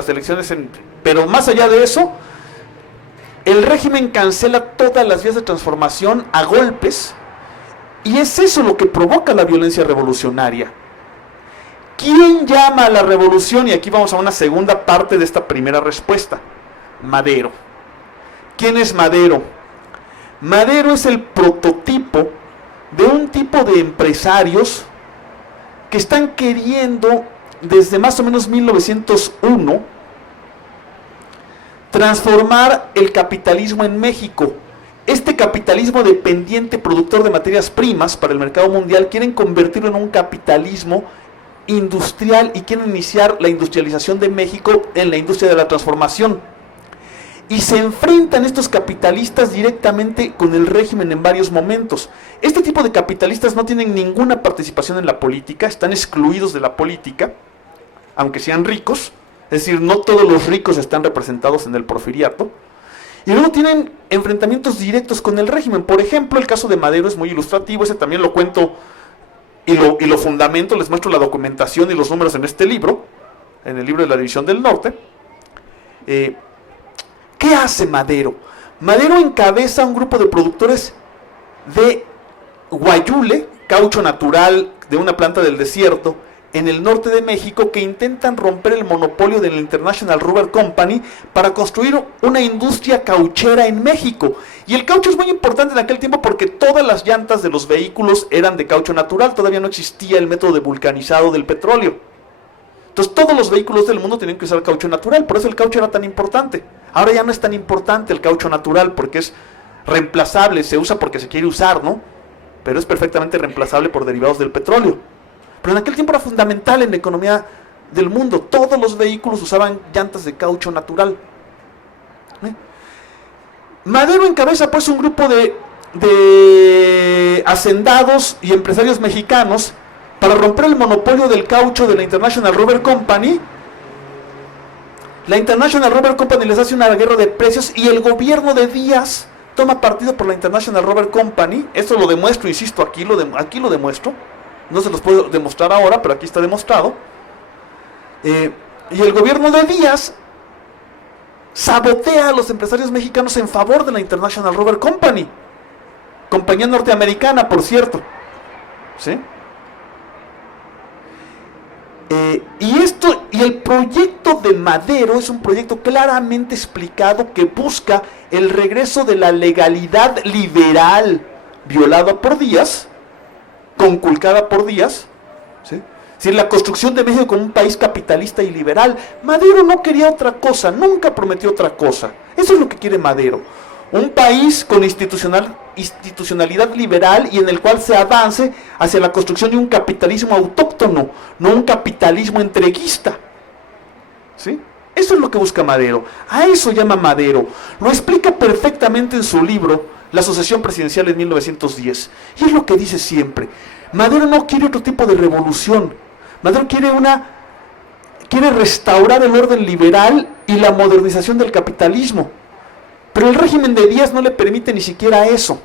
Pero más allá de eso, el régimen cancela todas las vías de transformación a golpes, y es eso lo que provoca la violencia revolucionaria. ¿Quién llama a la revolución? Y aquí vamos a una segunda parte de esta primera respuesta. Madero. ¿Quién es Madero? Madero es el prototipo de un tipo de empresarios que están queriendo, desde más o menos 1901, transformar el capitalismo en México. Este capitalismo dependiente, productor de materias primas para el mercado mundial, quieren convertirlo en un capitalismo industrial y quieren iniciar la industrialización de México en la industria de la transformación. Y se enfrentan estos capitalistas directamente con el régimen en varios momentos. Este tipo de capitalistas no tienen ninguna participación en la política, están excluidos de la política, aunque sean ricos. Es decir, no todos los ricos están representados en el porfiriato. Y luego tienen enfrentamientos directos con el régimen. Por ejemplo, el caso de Madero es muy ilustrativo, ese también lo cuento y lo fundamento, les muestro la documentación y los números en este libro, en el libro de la División del Norte. ¿Qué hace Madero? Madero encabeza un grupo de productores de guayule, caucho natural de una planta del desierto, en el norte de México, que intentan romper el monopolio de la International Rubber Company para construir una industria cauchera en México. Y el caucho es muy importante en aquel tiempo porque todas las llantas de los vehículos eran de caucho natural, todavía no existía el método de vulcanizado del petróleo. Entonces todos los vehículos del mundo tenían que usar caucho natural, por eso el caucho era tan importante. Ahora ya no es tan importante el caucho natural porque es reemplazable, se usa porque se quiere usar, ¿no? Pero es perfectamente reemplazable por derivados del petróleo. Pero en aquel tiempo era fundamental en la economía del mundo. Todos los vehículos usaban llantas de caucho natural. Madero encabeza pues un grupo de hacendados y empresarios mexicanos para romper el monopolio del caucho de la International Rubber Company. La International Rubber Company les hace una guerra de precios y el gobierno de Díaz toma partido por la International Rubber Company. Esto lo demuestro, insisto, aquí lo demuestro. No se los puedo demostrar ahora, pero aquí está demostrado. Y el gobierno de Díaz sabotea a los empresarios mexicanos en favor de la International Rubber Company, compañía norteamericana, por cierto. ¿Sí? Y el proyecto de Madero es un proyecto claramente explicado que busca el regreso de la legalidad liberal violada por Díaz, conculcada por Díaz, ¿sí? Es decir, la construcción de México como un país capitalista y liberal. Madero no quería otra cosa, nunca prometió otra cosa. Eso es lo que quiere Madero. Un país con institucionalidad liberal y en el cual se avance hacia la construcción de un capitalismo autóctono, no un capitalismo entreguista. ¿Sí? Eso es lo que busca Madero. A eso llama Madero. Lo explica perfectamente en su libro La Sucesión Presidencial en 1910. Y es lo que dice siempre. Madero no quiere otro tipo de revolución. Madero quiere quiere restaurar el orden liberal y la modernización del capitalismo. Pero el régimen de Díaz no le permite ni siquiera eso.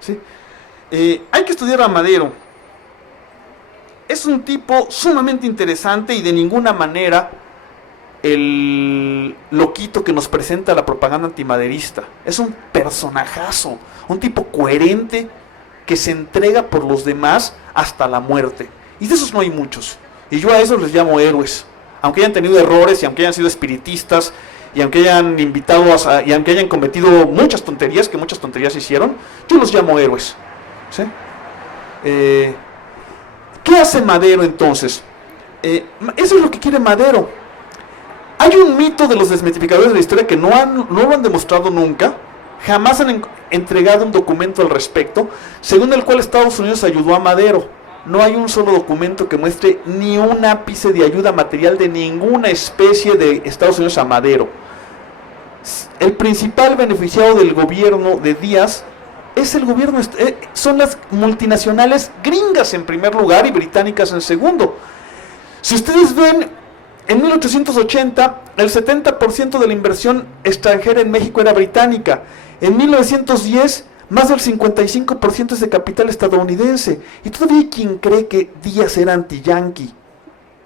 ¿Sí? Hay que estudiar a Madero. Es un tipo sumamente interesante y de ninguna manera el loquito que nos presenta la propaganda antimaderista. Es un personajazo, un tipo coherente que se entrega por los demás hasta la muerte. Y de esos no hay muchos. Y yo a esos les llamo héroes. Aunque hayan tenido errores y aunque hayan sido espiritistas y aunque hayan invitado y aunque hayan cometido muchas tonterías, que muchas tonterías hicieron, yo los llamo héroes. ¿Sí? ¿Qué hace Madero entonces? Eso es lo que quiere Madero. Hay un mito de los desmitificadores de la historia que no lo han demostrado nunca. Jamás han entregado un documento al respecto, según el cual Estados Unidos ayudó a Madero. No hay un solo documento que muestre ni un ápice de ayuda material de ninguna especie de Estados Unidos a Madero. El principal beneficiado del gobierno de Díaz es el gobierno, son las multinacionales gringas en primer lugar y británicas en segundo. Si ustedes ven, en 1880 el 70% de la inversión extranjera en México era británica. En 1910 más del 55% es de capital estadounidense. Y todavía hay quien cree que Díaz era anti-yanqui.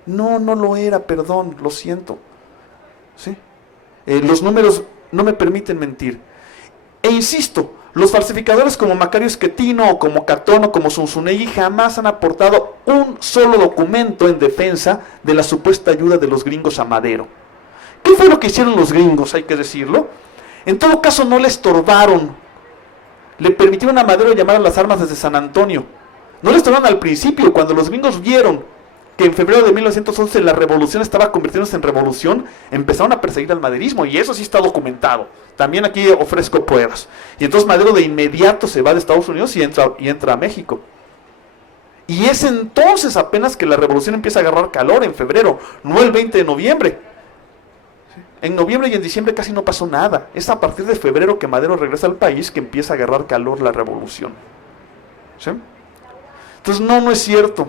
No lo era, perdón, lo siento. ¿Sí? Los números no me permiten mentir. E insisto, los falsificadores como Macario Schettino o como Catón o como Zunzunegui jamás han aportado un solo documento en defensa de la supuesta ayuda de los gringos a Madero. ¿Qué fue lo que hicieron los gringos? Hay que decirlo. En todo caso no le estorbaron. Le permitieron a Madero llamar a las armas desde San Antonio. No le estorbaron al principio. Cuando los gringos vieron que en febrero de 1911 la revolución estaba convirtiéndose en revolución, empezaron a perseguir al maderismo, y eso sí está documentado. También aquí ofrezco pruebas. Y entonces Madero de inmediato se va de Estados Unidos y entra a México. Y es entonces apenas que la revolución empieza a agarrar calor, en febrero, no el 20 de noviembre. En noviembre y en diciembre casi no pasó nada. Es a partir de febrero que Madero regresa al país que empieza a agarrar calor la revolución. ¿Sí? Entonces no es cierto.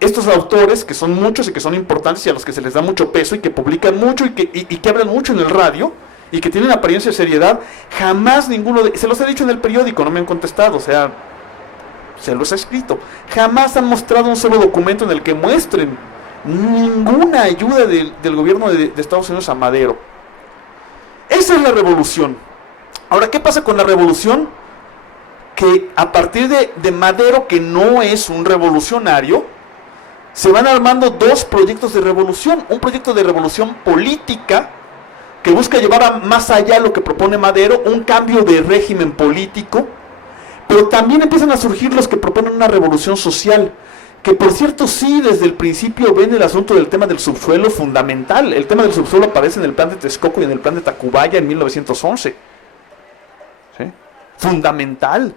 Estos autores, que son muchos y que son importantes y a los que se les da mucho peso y que publican mucho y que hablan mucho en el radio y que tienen apariencia de seriedad, jamás ninguno se los he dicho en el periódico, no me han contestado, o sea, se los he escrito, jamás han mostrado un solo documento en el que muestren ninguna ayuda del gobierno de Estados Unidos a Madero. Esa es la revolución. Ahora, ¿qué pasa con la revolución? Que a partir de Madero, que no es un revolucionario, se van armando dos proyectos de revolución. Un proyecto de revolución política, que busca llevar más allá lo que propone Madero, un cambio de régimen político, pero también empiezan a surgir los que proponen una revolución social, que por cierto sí desde el principio ven el asunto del tema del subsuelo fundamental. El tema del subsuelo aparece en el plan de Texcoco y en el plan de Tacubaya en 1911. ¿Sí? Fundamental.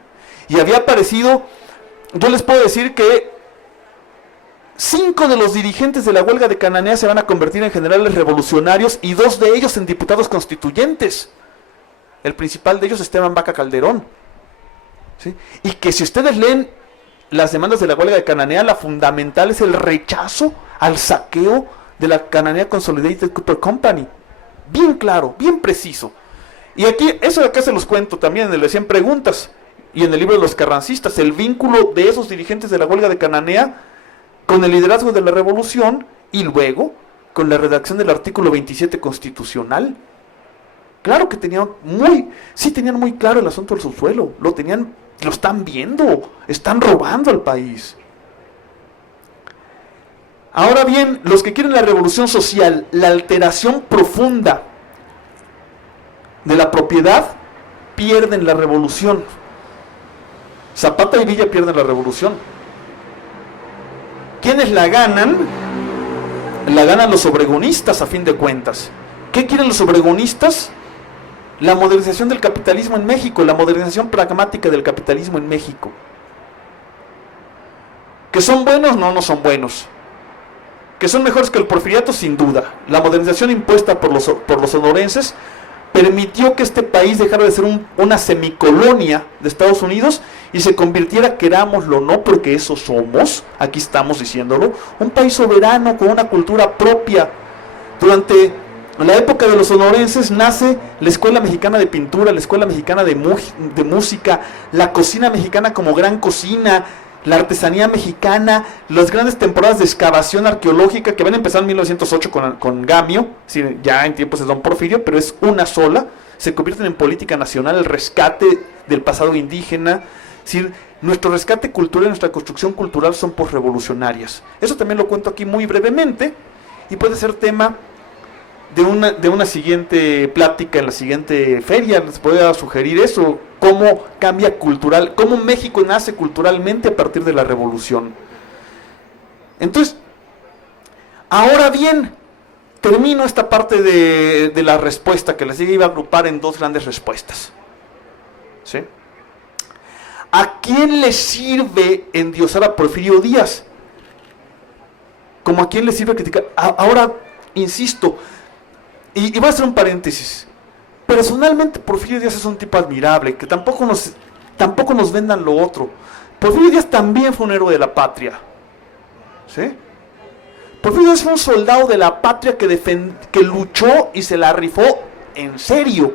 Y había aparecido, yo les puedo decir que 5 de los dirigentes de la huelga de Cananea se van a convertir en generales revolucionarios y 2 de ellos en diputados constituyentes. El principal de ellos, Esteban Vaca Calderón. ¿Sí? Y que si ustedes leen las demandas de la huelga de Cananea, la fundamental es el rechazo al saqueo de la Cananea Consolidated Copper Company. Bien claro, bien preciso. Y aquí, eso de acá se los cuento también en el de 100 preguntas. Y en el libro de los carrancistas, el vínculo de esos dirigentes de la huelga de Cananea con el liderazgo de la revolución y luego con la redacción del artículo 27 constitucional. Claro que tenían muy claro el asunto del subsuelo, lo están viendo, están robando al país. Ahora bien, los que quieren la revolución social, la alteración profunda de la propiedad, pierden la revolución. Zapata y Villa pierden la revolución. ¿Quiénes la ganan? La ganan los obregonistas a fin de cuentas. ¿Qué quieren los obregonistas? La modernización del capitalismo en México, la modernización pragmática del capitalismo en México. ¿Que son buenos? No son buenos. ¿Que son mejores que el porfiriato? Sin duda. La modernización impuesta por los sonorenses permitió que este país dejara de ser una semicolonia de Estados Unidos y se convirtiera, querámoslo o no, porque eso somos, aquí estamos diciéndolo, un país soberano con una cultura propia. Durante la época de los sonorenses nace la Escuela Mexicana de Pintura, la Escuela Mexicana de Música, la cocina mexicana como gran cocina, la artesanía mexicana, las grandes temporadas de excavación arqueológica que van a empezar en 1908 con Gamio, ya en tiempos de Don Porfirio, pero es una sola, se convierten en política nacional, el rescate del pasado indígena, es decir, nuestro rescate cultural y nuestra construcción cultural son posrevolucionarias. Eso también lo cuento aquí muy brevemente y puede ser tema de una siguiente plática en la siguiente feria. Les voy a sugerir eso, cómo cambia cultural, cómo México nace culturalmente a partir de la revolución. Entonces, ahora bien, termino esta parte de la respuesta que les dije, iba a agrupar en dos grandes respuestas. ¿Sí? ¿A quién le sirve endiosar a Porfirio Díaz? ¿Como a quién le sirve criticar? Ahora, insisto, y voy a hacer un paréntesis. Personalmente Porfirio Díaz es un tipo admirable, que tampoco nos vendan lo otro. Porfirio Díaz también fue un héroe de la patria. ¿Sí? Porfirio Díaz fue un soldado de la patria que luchó y se la rifó en serio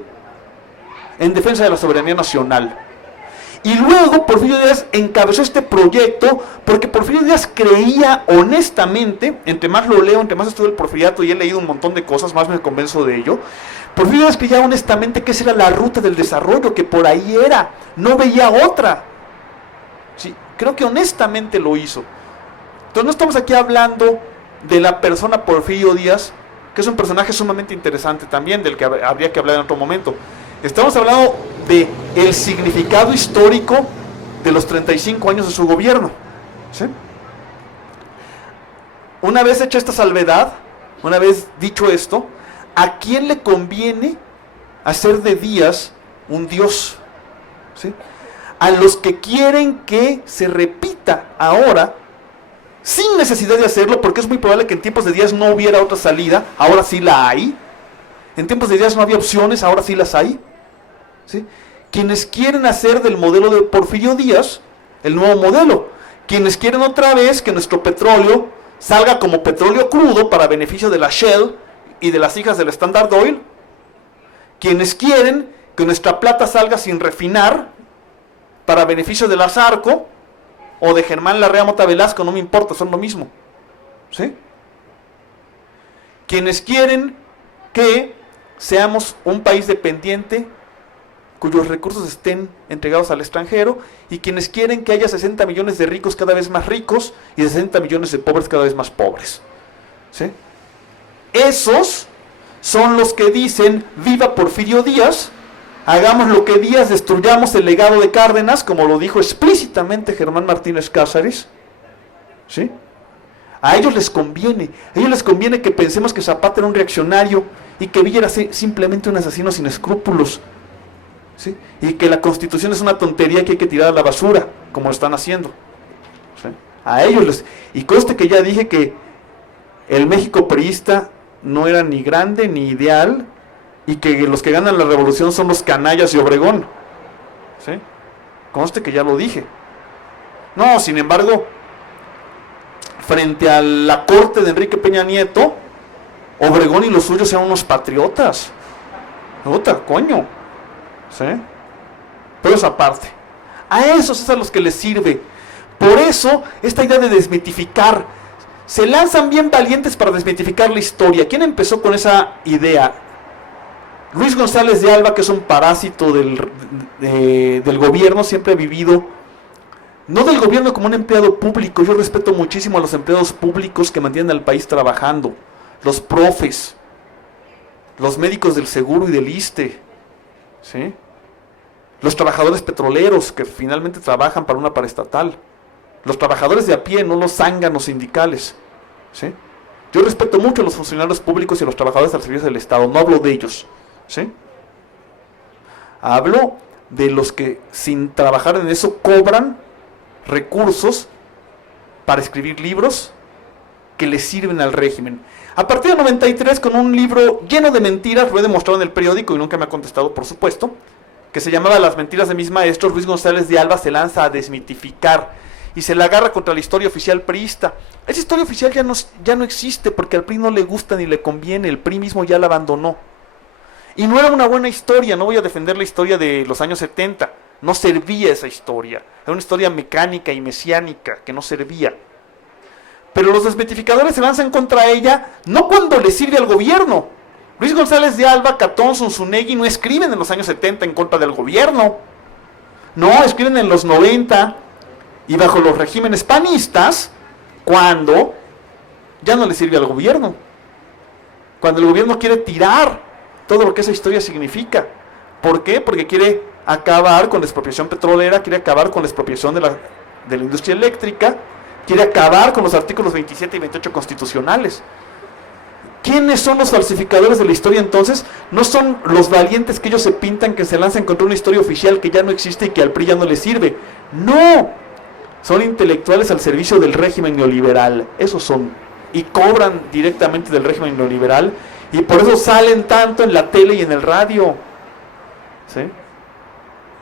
en defensa de la soberanía nacional. Y luego Porfirio Díaz encabezó este proyecto porque Porfirio Díaz creía honestamente, entre más lo leo, entre más estudio el porfiriato y he leído un montón de cosas, más me convenzo de ello. Porfirio Díaz creía honestamente que esa era la ruta del desarrollo, que por ahí era, no veía otra. Sí, creo que honestamente lo hizo. Entonces no estamos aquí hablando de la persona Porfirio Díaz, que es un personaje sumamente interesante también, del que habría que hablar en otro momento. Estamos hablando de el significado histórico de los 35 años de su gobierno. ¿Sí? Una vez hecha esta salvedad, una vez dicho esto, ¿a quién le conviene hacer de Díaz un dios? ¿Sí? A los que quieren que se repita ahora, sin necesidad de hacerlo, porque es muy probable que en tiempos de Díaz no hubiera otra salida, ahora sí la hay. En tiempos de Díaz no había opciones, ahora sí las hay. ¿Sí? Quienes quieren hacer del modelo de Porfirio Díaz el nuevo modelo. Quienes quieren otra vez que nuestro petróleo salga como petróleo crudo para beneficio de la Shell y de las hijas del Standard Oil. Quienes quieren que nuestra plata salga sin refinar para beneficio de la Zarco o de Germán Larrea Mota Velasco, no me importa, son lo mismo. ¿Sí? Quienes quieren que seamos un país dependiente cuyos recursos estén entregados al extranjero, y quienes quieren que haya 60 millones de ricos cada vez más ricos y 60 millones de pobres cada vez más pobres. ¿Sí? Esos son los que dicen: viva Porfirio Díaz, hagamos lo que Díaz, destruyamos el legado de Cárdenas, como lo dijo explícitamente Germán Martínez Cázares. ¿Sí? A ellos les conviene que pensemos que Zapata era un reaccionario y que Villa era simplemente un asesino sin escrúpulos. ¿Sí? Y que la Constitución es una tontería que hay que tirar a la basura, como lo están haciendo. ¿Sí? A ellos y conste que ya dije que el México priista no era ni grande ni ideal, y que los que ganan la revolución son los canallas de Obregón. ¿Sí? Conste que ya lo dije. No, sin embargo, frente a la corte de Enrique Peña Nieto, Obregón y los suyos eran unos patriotas. Puta, coño. ¿Sí? Pero esa parte, a esos es a los que les sirve. Por eso esta idea de desmitificar, se lanzan bien valientes para desmitificar la historia. ¿Quién empezó con esa idea? Luis González de Alba, que es un parásito del gobierno, siempre ha vivido, no del gobierno como un empleado público. Yo respeto muchísimo a los empleados públicos que mantienen al país trabajando, los profes, los médicos del seguro y del ISSSTE, ¿sí? Los trabajadores petroleros que finalmente trabajan para una paraestatal, los trabajadores de a pie, no los zánganos sindicales. ¿Sí? Yo respeto mucho a los funcionarios públicos y a los trabajadores al servicio del Estado, no hablo de ellos. ¿Sí? Hablo de los que sin trabajar en eso cobran recursos para escribir libros, que le sirven al régimen. A partir de 93, con un libro lleno de mentiras, lo he demostrado en el periódico y nunca me ha contestado, por supuesto, que se llamaba Las mentiras de mis maestros, Luis González de Alba se lanza a desmitificar y se la agarra contra la historia oficial priista. Esa historia oficial ya no existe porque al PRI no le gusta ni le conviene, el PRI mismo ya la abandonó. Y no era una buena historia, no voy a defender la historia de los años 70, no servía esa historia, era una historia mecánica y mesiánica que no servía. Pero los desmitificadores se lanzan contra ella, no cuando le sirve al gobierno. Luis González de Alba, Catón, Zunzunegui no escriben en los años 70 en contra del gobierno. No, escriben en los 90 y bajo los regímenes panistas, cuando ya no le sirve al gobierno. Cuando el gobierno quiere tirar todo lo que esa historia significa. ¿Por qué? Porque quiere acabar con la expropiación petrolera, quiere acabar con la expropiación de la industria eléctrica, quiere acabar con los artículos 27 y 28 constitucionales. ¿Quiénes son los falsificadores de la historia entonces? No son los valientes que ellos se pintan que se lanzan contra una historia oficial que ya no existe y que al PRI ya no le sirve. ¡No! Son intelectuales al servicio del régimen neoliberal. Esos son. Y cobran directamente del régimen neoliberal. Y por eso salen tanto en la tele y en el radio. ¿Sí?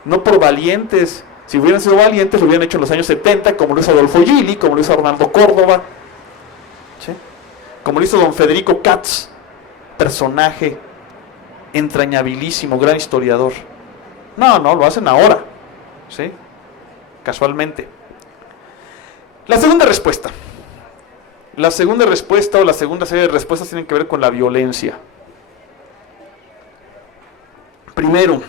No por valientes. Si hubieran sido valientes, lo hubieran hecho en los años 70, como lo hizo Adolfo Gili, como lo hizo Arnaldo Córdoba, ¿sí? Como lo hizo don Federico Katz, personaje entrañabilísimo, gran historiador. No, lo hacen ahora, ¿sí? Casualmente. La segunda respuesta. La segunda respuesta o la segunda serie de respuestas tienen que ver con la violencia. Primero,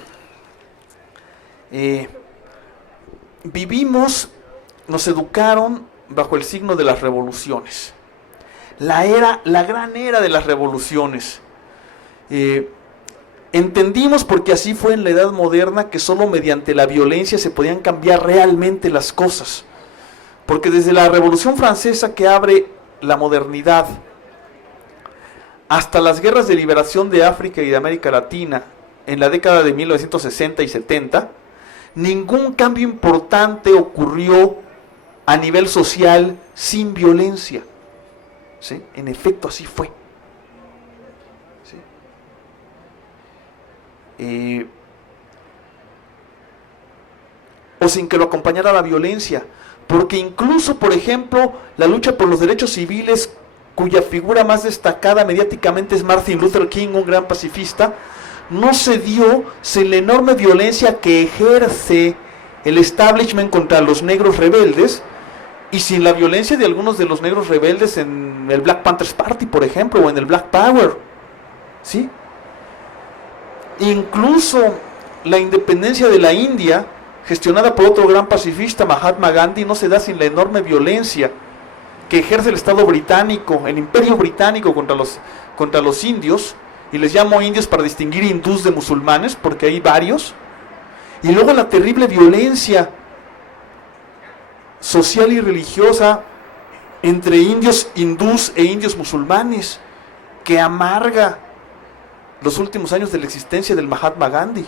nos educaron bajo el signo de las revoluciones. La gran era de las revoluciones. Entendimos, porque así fue en la Edad Moderna, que solo mediante la violencia se podían cambiar realmente las cosas. Porque desde la Revolución Francesa, que abre la modernidad, hasta las guerras de liberación de África y de América Latina, en la década de 1960 y 70, ningún cambio importante ocurrió a nivel social sin violencia. ¿Sí? En efecto, así fue. ¿Sí? O sin que lo acompañara la violencia. Porque incluso, por ejemplo, la lucha por los derechos civiles, cuya figura más destacada mediáticamente es Martin Luther King, un gran pacifista, no se dio sin la enorme violencia que ejerce el establishment contra los negros rebeldes y sin la violencia de algunos de los negros rebeldes en el Black Panthers Party, por ejemplo, o en el Black Power. ¿Sí? Incluso la independencia de la India, gestionada por otro gran pacifista, Mahatma Gandhi, no se da sin la enorme violencia que ejerce el Estado británico, el Imperio británico contra los indios. Y les llamo indios para distinguir hindús de musulmanes, porque hay varios. Y luego la terrible violencia social y religiosa entre indios hindús e indios musulmanes, que amarga los últimos años de la existencia del Mahatma Gandhi.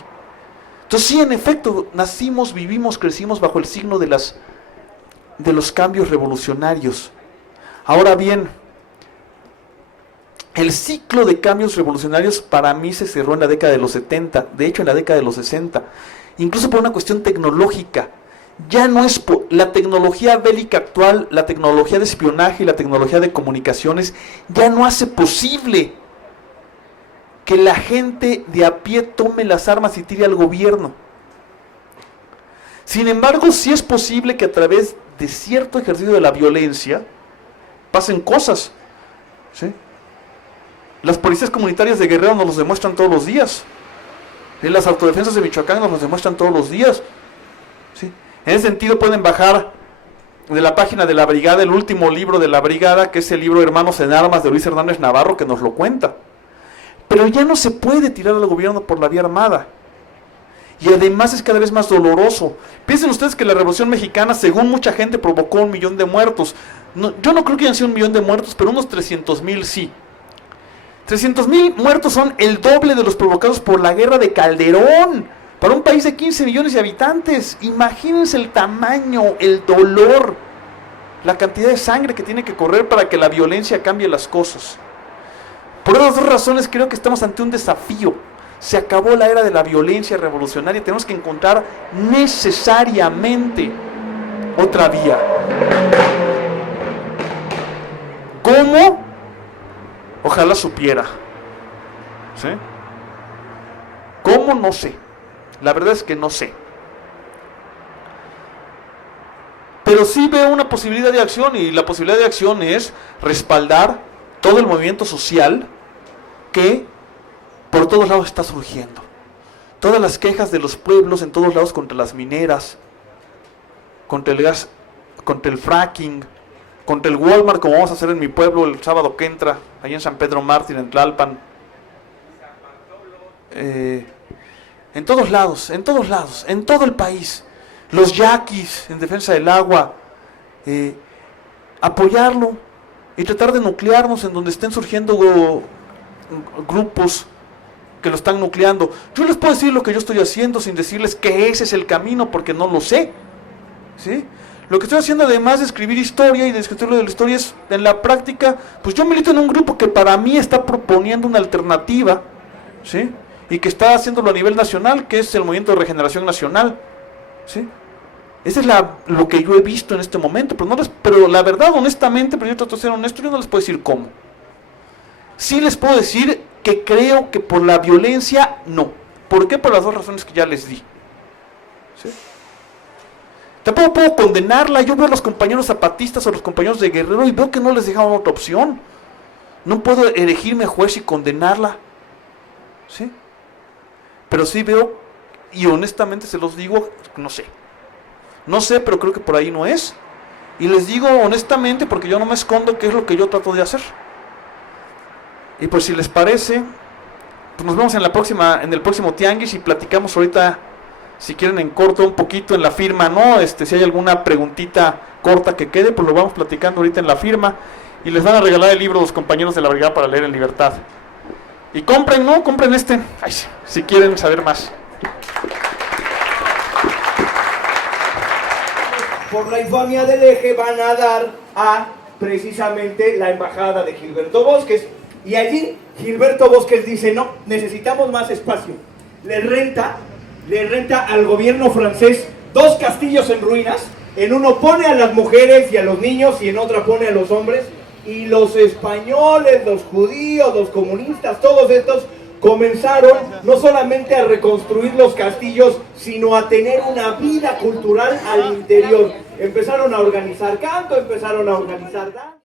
Entonces sí, en efecto, nacimos, vivimos, crecimos bajo el signo de los cambios revolucionarios. Ahora bien, el ciclo de cambios revolucionarios para mí se cerró en la década de los 70, de hecho en la década de los 60, incluso por una cuestión tecnológica. Ya no es la tecnología bélica actual, la tecnología de espionaje y la tecnología de comunicaciones, ya no hace posible que la gente de a pie tome las armas y tire al gobierno. Sin embargo, sí es posible que a través de cierto ejercicio de la violencia pasen cosas, ¿sí? Las policías comunitarias de Guerrero nos los demuestran todos los días. ¿Sí? Las autodefensas de Michoacán nos los demuestran todos los días. ¿Sí? En ese sentido pueden bajar de la página de la brigada el último libro de la brigada, que es el libro Hermanos en Armas de Luis Hernández Navarro, que nos lo cuenta. Pero ya no se puede tirar al gobierno por la vía armada. Y además es cada vez más doloroso. Piensen ustedes que la Revolución Mexicana, según mucha gente, provocó 1 millón de muertos. No, yo no creo que hayan sido 1 millón de muertos, pero unos 300,000 sí. 300,000 muertos son el doble de los provocados por la guerra de Calderón, para un país de 15 millones de habitantes. Imagínense el tamaño, el dolor la cantidad de sangre que tiene que correr para que la violencia cambie las cosas. Por esas dos razones creo que estamos ante un desafío. Se acabó la era de la violencia revolucionaria, tenemos que encontrar necesariamente otra vía. ¿Cómo? Ojalá supiera. ¿Sí? ¿Cómo? No sé. La verdad es que no sé. Pero sí veo una posibilidad de acción, y la posibilidad de acción es respaldar todo el movimiento social que por todos lados está surgiendo. Todas las quejas de los pueblos en todos lados contra las mineras, contra el gas, contra el fracking, contra el Walmart, como vamos a hacer en mi pueblo el sábado que entra, allí en San Pedro Mártir, en Tlalpan. En todos lados, en todo el país. Los yaquis en defensa del agua, apoyarlo y tratar de nuclearnos en donde estén surgiendo grupos que lo están nucleando. Yo les puedo decir lo que yo estoy haciendo sin decirles que ese es el camino, porque no lo sé, ¿sí? Lo que estoy haciendo, además de escribir historia y de escribir de la historia, es en la práctica, pues yo milito en un grupo que para mí está proponiendo una alternativa, ¿sí? Y que está haciéndolo a nivel nacional, que es el Movimiento de Regeneración Nacional, ¿sí? Esa es lo que yo he visto en este momento, pero la verdad, honestamente, pero yo trato de ser honesto, yo no les puedo decir cómo. Sí les puedo decir que creo que por la violencia, no. ¿Por qué? Por las dos razones que ya les di. ¿Sí? Tampoco puedo condenarla. Yo veo a los compañeros zapatistas o los compañeros de Guerrero y veo que no les dejaban otra opción. No puedo erigirme juez y condenarla. ¿Sí? Pero sí veo, y honestamente se los digo, no sé. No sé, pero creo que por ahí no es. Y les digo honestamente, porque yo no me escondo, qué es lo que yo trato de hacer. Y pues si les parece, pues nos vemos en el próximo tianguis y platicamos ahorita, si quieren en corto, un poquito en la firma, ¿no? Si hay alguna preguntita corta que quede, pues lo vamos platicando ahorita en la firma. Y les van a regalar el libro a los compañeros de la brigada para leer en libertad. Y compren, ¿no? Compren este, ay, si quieren saber más. Por la infamia del eje van a dar a precisamente la embajada de Gilberto Bosques. Y allí Gilberto Bosques dice, no, necesitamos más espacio. Le renta al gobierno francés 2 castillos en ruinas. En uno pone a las mujeres y a los niños y en otra pone a los hombres. Y los españoles, los judíos, los comunistas, todos estos comenzaron no solamente a reconstruir los castillos, sino a tener una vida cultural al interior. Empezaron a organizar canto, empezaron a organizar danza.